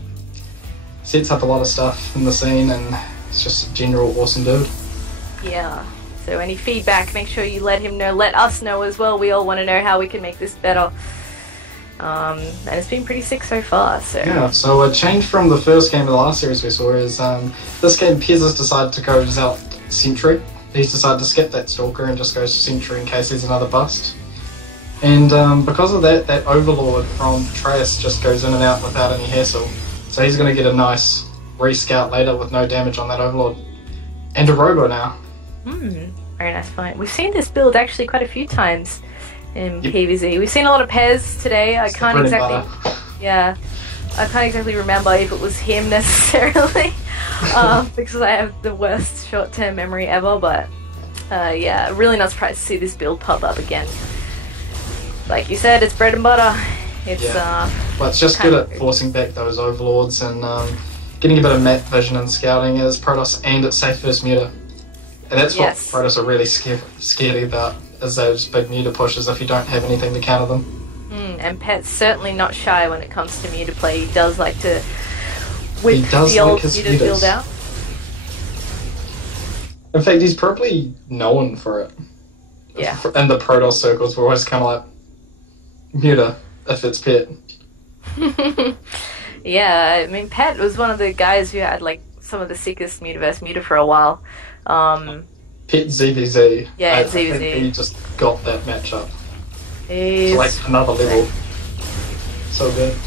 Sets up a lot of stuff in the scene, and it's just a general awesome dude. Yeah. So any feedback, make sure you let him know. Let us know as well. We all want to know how we can make this better. And it's been pretty sick so far. So yeah. So a change from the first game of the last series we saw is this game Pezz has decided to go Zelt Sentry. He's decided to skip that Stalker and just goes Sentry in case there's another bust. And because of that, that Overlord from Petraeus just goes in and out without any hassle. So he's going to get a nice re-scout later with no damage on that Overlord. And a Robo now. Very nice point. We've seen this build actually quite a few times in PvZ. We've seen a lot of Pezz today. I can't exactly remember if it was him necessarily. Because I have the worst short-term memory ever, but yeah, really not surprised to see this build pop up again. Like you said, it's bread and butter. It's well, it's just good at forcing back those Overlords and getting a bit of map vision and scouting as Protoss, and it's safe versus Muta. And that's what Protoss are really scared about, is those big Muta pushes if you don't have anything to counter them. And Pet's certainly not shy when it comes to Muta play. He does like to whip the old Muta build out. In fact, he's probably known for it. Yeah. In the Protoss circles, we're always kind of like, Muta, if it's Pet. Yeah, I mean, Pet was one of the guys who had like some of the sickest Mutaverse Muta for a while. Pet ZVZ. Yeah, I ZVZ. think he just got that matchup. He's It's like another level. So good.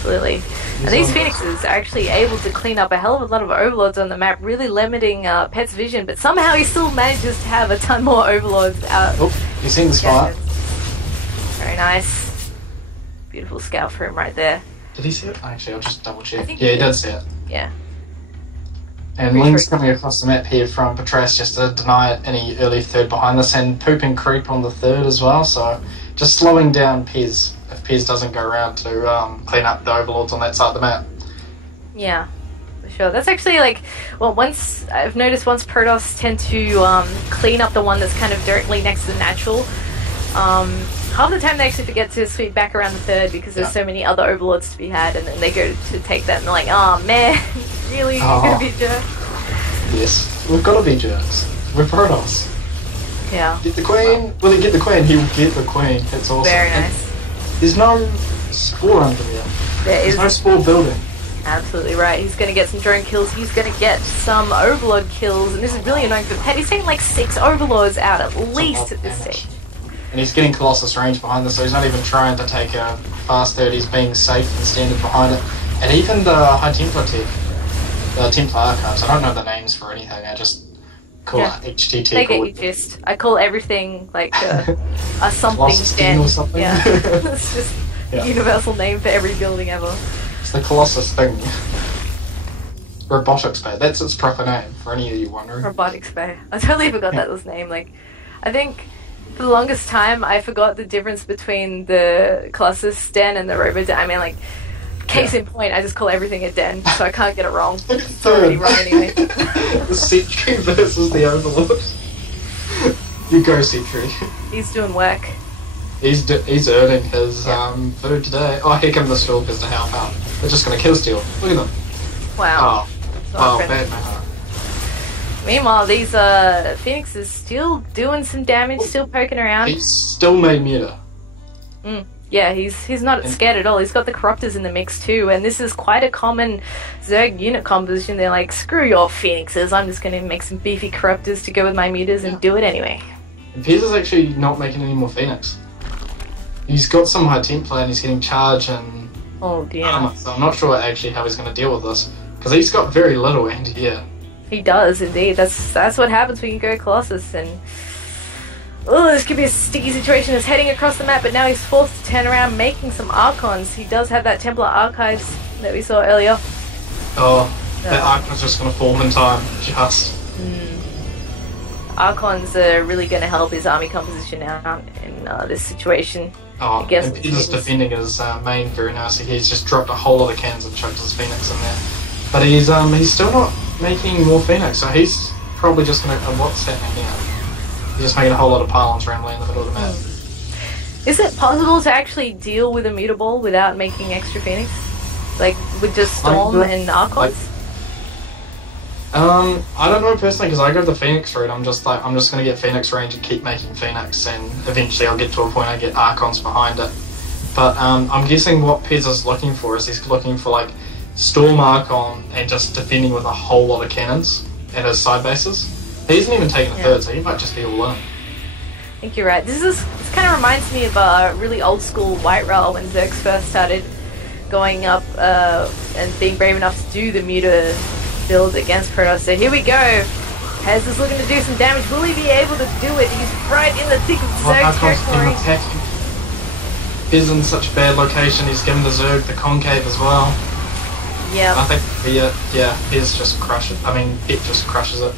absolutely. And these Phoenixes are actually able to clean up a hell of a lot of overlords on the map, really limiting Pet's vision, but somehow he still manages to have a ton more overlords out. Oh, you seen the spot? Very nice. Beautiful scout for him right there. Did he see it? Actually, I'll just double check. I think Yeah, he did see it. Yeah. And Link's coming across the map here from Petraeus just to deny any early third behind this, and pooping creep on the third as well, so just slowing down Pezz if Pezz doesn't go around to clean up the overlords on that side of the map. Yeah, for sure. That's actually like, well, I've noticed once Protoss tend to clean up the one that's kind of directly next to the natural, half the time they actually forget to sweep back around the third because there's so many other overlords to be had, and then they go to take that and they're like, oh man, really? You're gonna be jerks? Yes, we've got to be jerks. We're Protoss. Yeah. Get the queen. Will he get the queen? He will get the queen. That's awesome. Very nice. And there's no spore under there. There's no spore building. Absolutely right. He's going to get some drone kills. He's going to get some overlord kills, and this is really annoying for Pet. He's taking like 6 overlords out at least at this stage. And he's getting Colossus range behind this, so he's not even trying to take a fast third. He's being safe and standing behind it. And even the High Templar tech, the Templar archives, I don't know the names for anything. I just call it HTT. They get you gist. I call everything like a something gen or something. Yeah, it's just a universal name for every building ever. It's the Colossus thing. Robotics Bay. That's its proper name for any of you wondering. Robotics Bay. I totally forgot that was name. Like, I think for the longest time I forgot the difference between the Colossus den and the Robo den. I mean, like, case in point, I just call everything a den, so I can't get it wrong. It's already wrong anyway. The Sentry versus the Overlord. You go, Sentry. He's doing work. He's earning his food today. Oh, here come the Stalkers to help out. They're just going to kill steal. Look at them. Wow. Oh, bad matter. Meanwhile, these Phoenix is still doing some damage, still poking around. He's still made Muta. Yeah, he's not scared at all. He's got the Corruptors in the mix too, and this is quite a common Zerg unit composition. They're like, screw your Phoenixes, I'm just going to make some beefy Corruptors to go with my Mutas and do it anyway. And Pezz is actually not making any more Phoenix. He's got some High Templar and he's getting charge and armor, so I'm not sure actually how he's going to deal with this, because he's got very little end here. He does indeed. That's what happens when you go Colossus, and this could be a sticky situation. He's heading across the map, but now he's forced to turn around, making some Archons. He does have that Templar Archives that we saw earlier. Oh, that Archon's just going to fall in time, just. Archons are really going to help his army composition out in this situation. Oh, and Pezz is defending his main very nicely. He's just dropped a whole lot of cannons and chucked his Phoenix in there. But he's still not making more Phoenix, so he's probably just going to... what's happening now? He's just making a whole lot of pylons rambling in the middle of the map. Is it possible to actually deal with a Mutable without making extra Phoenix? Like, with just Storm and Archons? I don't know personally, because I go the Phoenix route. I'm just going to get Phoenix range and keep making Phoenix, and eventually I'll get to a point I get Archons behind it. But I'm guessing what Pezz is looking for is he's looking for like Storm Archon and just defending with a whole lot of cannons at his side bases. He isn't even taking a third, so he might just be all in. I think you're right. This kind of reminds me of a really old school White Rail when Zergs first started going up and being brave enough to do the Muta build against Protoss. So here we go. Pezz is looking to do some damage. Will he be able to do it? He's right in the thick of Zerg territory. Pezz in such a bad location. He's given the Zerg the concave as well. Yeah. I think Pezz just crushes it. I mean, Pet just crushes it.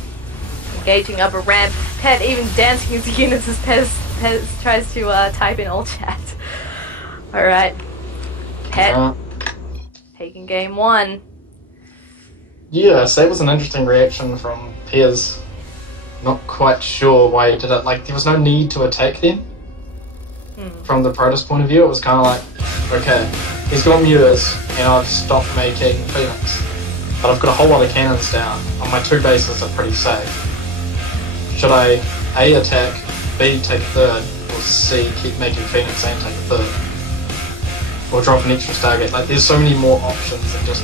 Engaging up a ramp. Pet even dancing into units as Pezz tries to type in all chat. Alright. Pet taking game 1. Yeah, so that was an interesting reaction from Pezz. Not quite sure why he did it. Like, there was no need to attack them. From the Protoss point of view, it was kind of like, okay, he's got Mutas, and I've stopped making Phoenix. But I've got a whole lot of cannons down. On my 2 bases are pretty safe. should I A, attack, B, take a third, or C, keep making Phoenix and take a third? Or drop an extra Stargate? Like, there's so many more options than just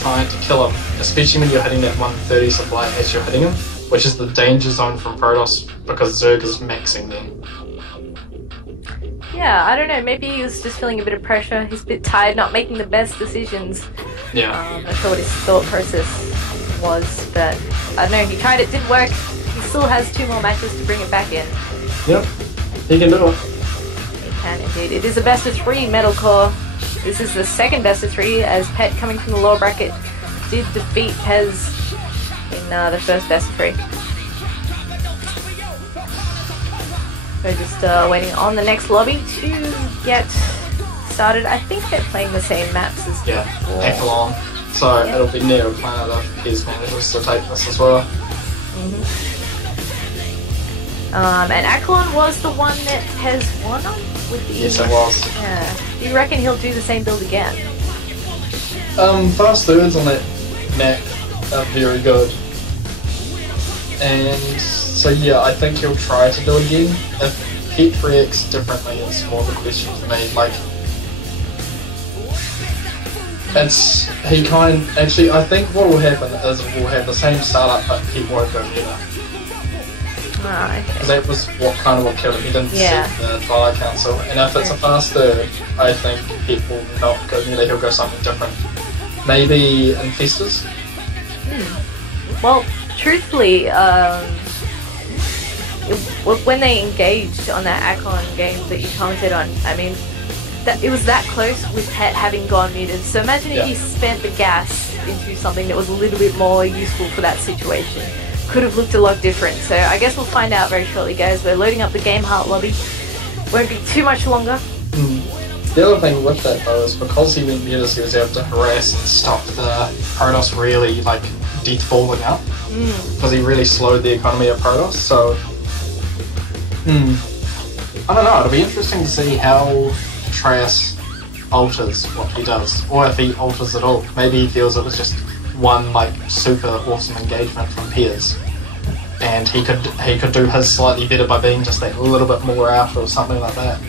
trying to kill him, especially when you're hitting that 130 supply as you're hitting him, which is the danger zone from Protoss, because Zerg is maxing them. Yeah, I don't know, maybe he was just feeling a bit of pressure, he's a bit tired, not making the best decisions. Yeah. Not sure what his thought process was, but I don't know, he tried it, didn't work, he still has 2 more matches to bring it back in. Yep, he can do it. He can indeed. It is a best of 3 Metal Core. This is the second best of 3, as Pet, coming from the lower bracket, did defeat Pezz in the first best of 3. We're just waiting on the next lobby to get started. I think they're playing the same maps as before. Echelon. So it'll be Neo Planet of Pezz managers to take this as well. And Echelon was the one that Pezz won on? With the, yes, it was. Yeah. Do you reckon he'll do the same build again? Fast thirds on that map are very good. And so yeah, I think he'll try to do it again. If Pet reacts differently, it's more of a question for me. Like, actually, I think what will happen is we'll have the same startup, but Pet won't go better. Okay. Because that was what killed him. He didn't set the Twilight Council. And if it's a fast third, I think Pet will not go nearly, he'll go something different. Maybe Infestors? Well, truthfully, when they engaged on that Echelon game that you commented on, I mean, it was that close with Pet having gone muted. So imagine if he spent the gas into something that was a little bit more useful for that situation. Could have looked a lot different. So I guess we'll find out very shortly, guys. We're loading up the game heart lobby. Won't be too much longer. The other thing with that though is because he went muted, he was able to harass and stop the Protoss really like death falling out. Because he really slowed the economy of Protoss. So I don't know, it'll be interesting to see how Petraeus alters what he does, or if he alters at all. Maybe he feels it was just one like super awesome engagement from Pezz, and he could do his slightly better by being just that little bit more out or something like that.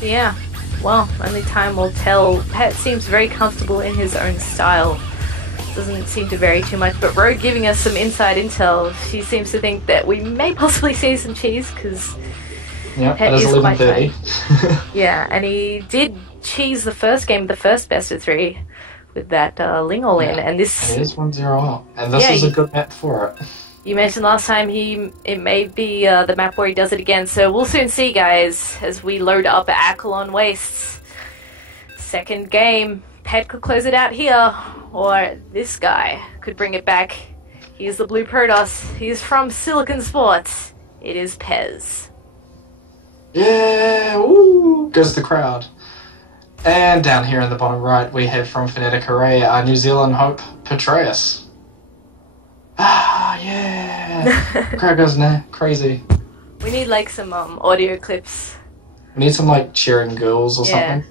Yeah, well, only time will tell. Pet seems very comfortable in his own style. Doesn't seem to vary too much, but Rogue giving us some inside intel. She seems to think that we may possibly see some cheese, because Pet is quite tight. Yeah, and he did cheese the first game, the first best of 3, with that Ling all in, and this... It is 1-0 up, and this is a good map for it. You mentioned last time it may be the map where he does it again, so we'll soon see, guys, as we load up Echelon Wastes. Second game, Pet could close it out here, or this guy could bring it back. He's the Blue Protoss, he's from Silicon Sports. It is Pezz. Yeah, woo, goes the crowd. And down here in the bottom right, we have from Fnatic Array, our New Zealand hope, Petraeus. Ah, yeah! Crowd goes crazy. We need like some audio clips. We need some like cheering girls or something.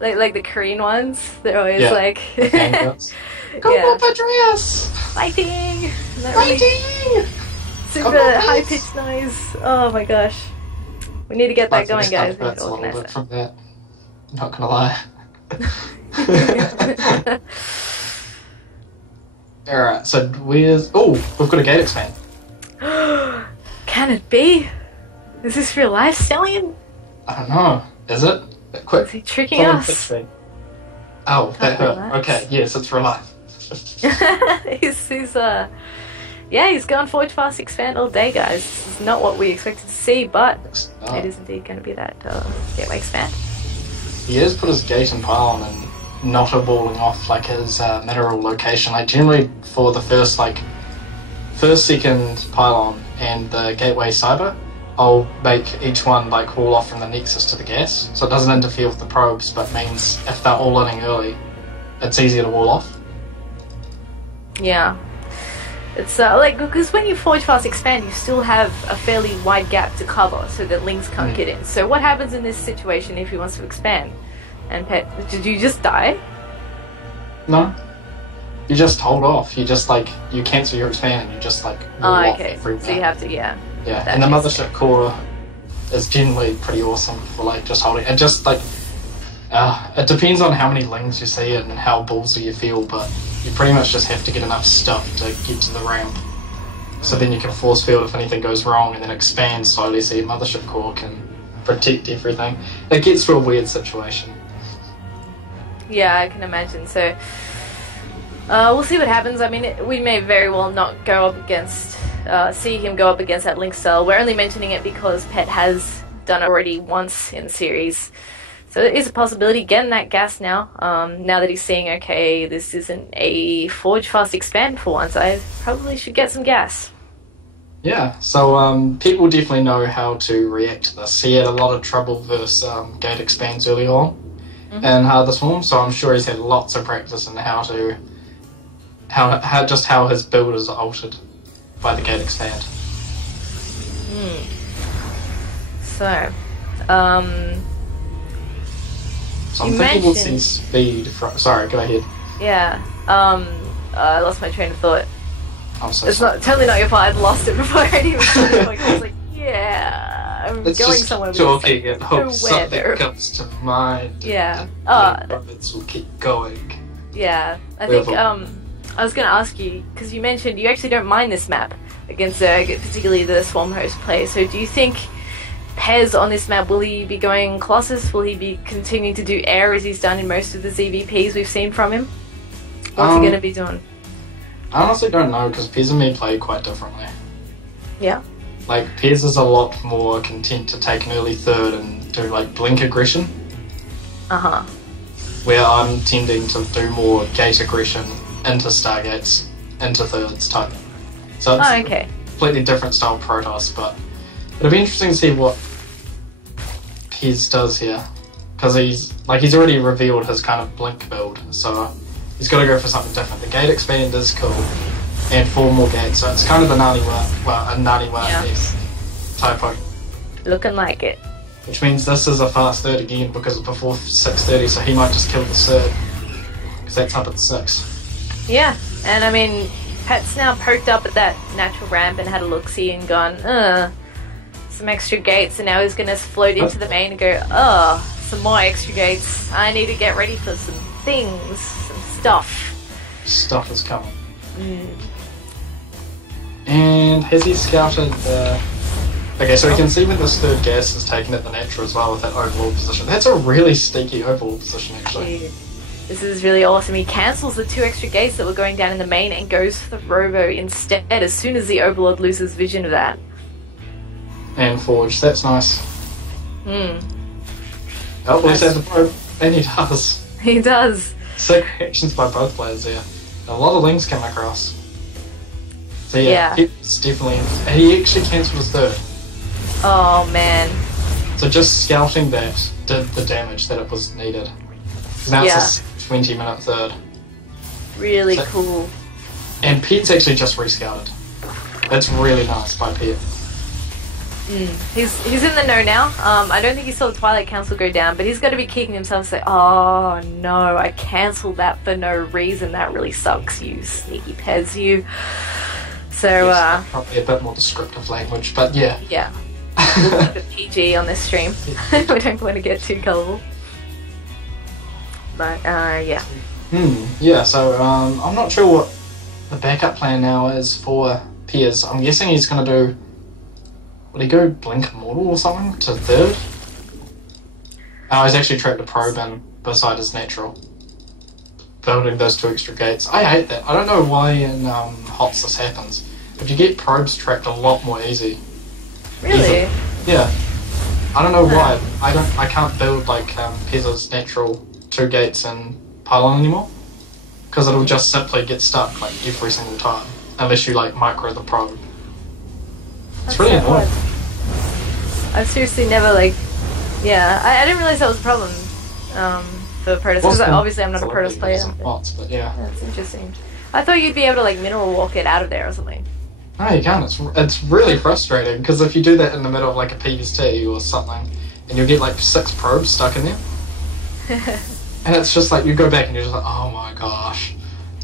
Like the Korean ones. They're always like... Go on, Petraeus! Fighting! Fighting! Super high-pitched noise. Oh my gosh. We need to get that going, guys. We need to a little organize bit that. from that. Not gonna lie. Alright, so where's... Oh, we've got a gate expand. Can it be? Is this real life, Stallion? I don't know. Is it? Quick. Is he tricking us? Oh, that hurt. Okay, yes, it's real life. He's gone forward fast expand all day, guys. This is not what we expected to see, but it is indeed going to be that gateway expand. He has put his gate and pylon and not a balling off like his mineral location. Like generally for the first second pylon and the gateway cyber, I'll make each one like wall off from the nexus to the gas, so it doesn't interfere with the probes, but means if they're all in early, it's easier to wall off. Yeah. It's because when you forge fast expand, you still have a fairly wide gap to cover so that links can't get in. So what happens in this situation if he wants to expand? And Pet, did you just die? No. You just hold off. You just like you cancel your expand and you just like Oh, okay. So you have to, yeah. Yeah, and the mothership core is generally pretty awesome for like just holding and just like it depends on how many lings you see and how ballsy you feel, but you pretty much just have to get enough stuff to get to the ramp. So then you can force field if anything goes wrong and then expand slowly so your mothership core can protect everything. It gets to a weird situation. Yeah, I can imagine. So we'll see what happens. I mean, we may very well not go up against, see him go up against that Link cell. We're only mentioning it because Pet has done it already once in the series. So it is a possibility getting that gas now. Now that he's seeing, okay, this isn't a Forge Fast expand for once, I probably should get some gas. Yeah, so people definitely know how to react to this. He had a lot of trouble versus gate expands early on in Harvest Form, so I'm sure he's had lots of practice in how his build is altered by the gate expand. So, Some people will see speed from... Sorry, go ahead. Yeah. I lost my train of thought. I'm so it's sorry. not totally not your fault. I'd lost it before I even started talking. I was like, yeah, I'm it's going just somewhere. Talking and hope something there. comes to mind. Yeah. Rabbits will keep going. Yeah. I think I was going to ask you because you mentioned you actually don't mind this map against Zerg, particularly the Swarm Host play. So do you think Pezz on this map, will he be going Colossus? Will he be continuing to do air as he's done in most of the ZVPs we've seen from him? What's he going to be doing? I honestly don't know because Pezz and me play quite differently. Yeah. Like Pezz is a lot more content to take an early third and do like blink aggression. Where I'm tending to do more gate aggression into Stargates, into thirds type. So it's a completely different style Protoss, but it'll be interesting to see what Pezz does here. Because he's already revealed his kind of blink build, so he's got to go for something different. The gate expand is cool, and 4 more gates, so it's kind of a Naniwa typo. Looking like it. Which means this is a fast third again because it's before 6:30, so he might just kill the third. Because that's up at 6. Yeah, and I mean, Pat's now poked up at that natural ramp and had a look-see and gone, some extra gates, and now he's going to float into the main and go, some more extra gates. I need to get ready for some things, some stuff. Stuff is coming. And has he scouted the... Okay, so we can see when this third gas is taken at the natural as well with that overlord position. That's a really sneaky overlord position, actually. Dude, this is really awesome. He cancels the 2 extra gates that were going down in the main and goes for the Robo instead as soon as the overlord loses vision of that. And Forge, that's nice. Oh, he's had the probe, and he does. He does. Sick actions by both players there. A lot of links come across. So yeah, it's definitely... And he actually cancelled his third. Oh man. So just scouting that did the damage that it was needed. Because now it's a 20-minute third. Really cool. And Pet's actually just rescouted. That's really nice by Pet. He's in the know now. I don't think he saw the Twilight Council go down, but he's got to be kicking himself and say, oh no, I cancelled that for no reason. That really sucks, you sneaky Pezz, you. So, yes, probably a bit more descriptive language, but yeah. Yeah. We'll keep it PG on this stream. We don't want to get too colourful. But, yeah. Yeah, so, I'm not sure what the backup plan now is for Pezz. I'm guessing he's going to do... Will he go Blink Immortal or something to third? Oh, he's actually tracked a probe in beside his natural. Building those 2 extra gates. I hate that. I don't know why in HOTS this happens. But you get probes tracked a lot more easy. Really? Yeah. I don't know why. I can't build like Pezz's natural 2 gates in Pylon anymore. Because it'll just simply get stuck like every single time. Unless you like micro the probe. It's really annoying. I've seriously never I didn't realize that was a problem for Protoss, because obviously I'm not a Protoss player. But yeah. That's interesting. I thought you'd be able to like mineral walk it out of there or something. No, you can't. It's really frustrating, because if you do that in the middle of like a PVT or something, and you'll get like 6 probes stuck in there. And it's just like, you go back and you're just like, oh my gosh.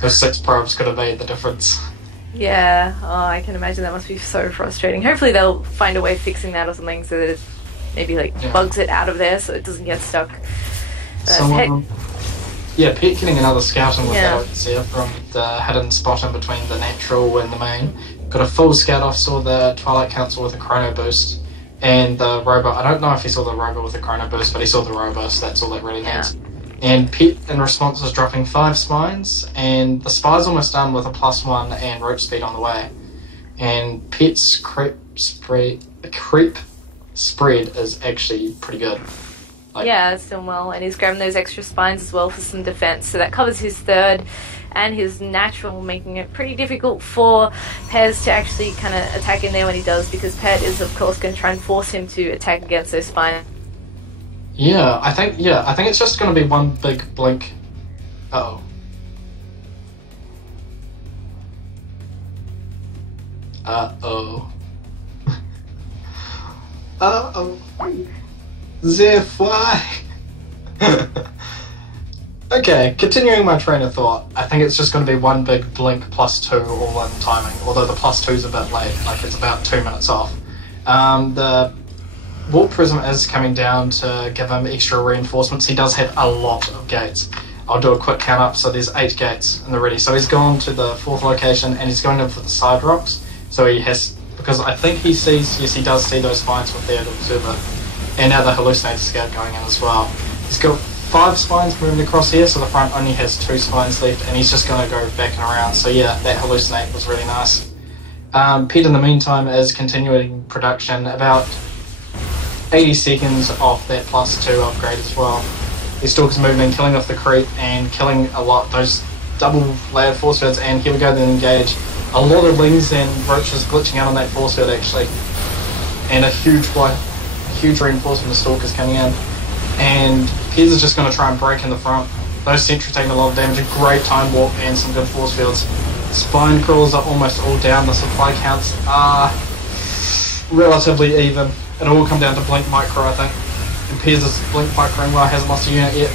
Those 6 probes could have made the difference. Yeah, oh, I can imagine that must be so frustrating. Hopefully they'll find a way of fixing that or something so that it maybe like bugs it out of there so it doesn't get stuck. Yeah, Pet getting another scouting with that OCF from the hidden spot in between the natural and the main. Got a full scout off, saw the Twilight Council with a chrono boost. And the Robo, I don't know if he saw the Robo with a chrono boost, but he saw the Robo, so that's all that really needs. And Pet, in response, is dropping 5 spines, and the spire's almost done with a +1 and rope speed on the way. And Pet's creep spread is actually pretty good. Yeah, it's doing well, and he's grabbing those extra spines as well for some defense, so that covers his third and his natural, making it pretty difficult for Pezz to actually kind of attack in there when he does, because Pet is of course going to try and force him to attack against those spines. Yeah, I think it's just going to be one big blink. Uh-oh. Uh-oh. Uh-oh. Fly. Okay, continuing my train of thought, I think it's just going to be one big blink +2 all in timing, although the +2's a bit late, like it's about 2 minutes off. The Warp Prism is coming down to give him extra reinforcements. He does have a lot of gates. I'll do a quick count up, so there's 8 gates in the ready. So he's gone to the 4th location and he's going in for the side rocks. So he has, because I think he sees, yes he does see those spines with the observer. And now the Hallucinator Scout going in as well. He's got 5 spines moving across here, so the front only has 2 spines left, and he's just going to go back and around. So yeah, that Hallucinate was really nice. Pet in the meantime is continuing production, about 80 seconds off that +2 upgrade as well. His Stalker's moving, killing off the creep, and killing a lot, those double layered force fields, and here we go, then engage. A lot of Lings and Roaches glitching out on that force field actually. And a huge reinforcement of Stalkers coming in. And Pezz is just going to try and break in the front. Those sentries taking a lot of damage, a great time warp and some good force fields. Spine crawlers are almost all down, the supply counts are relatively even. It'll all come down to Blink Micro, I think. And Pezz is Blink Micro well, hasn't lost a unit yet.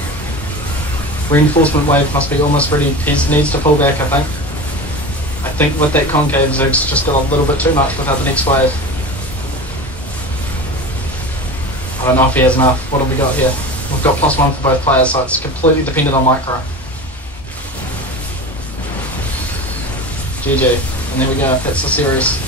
Reinforcement wave must be almost ready. Pezz needs to pull back, I think. I think with that concave Zooks just got a little bit too much without the next wave. I don't know if he has enough. What have we got here? We've got +1 for both players, so it's completely dependent on Micro. GG. And there we go. That's the series.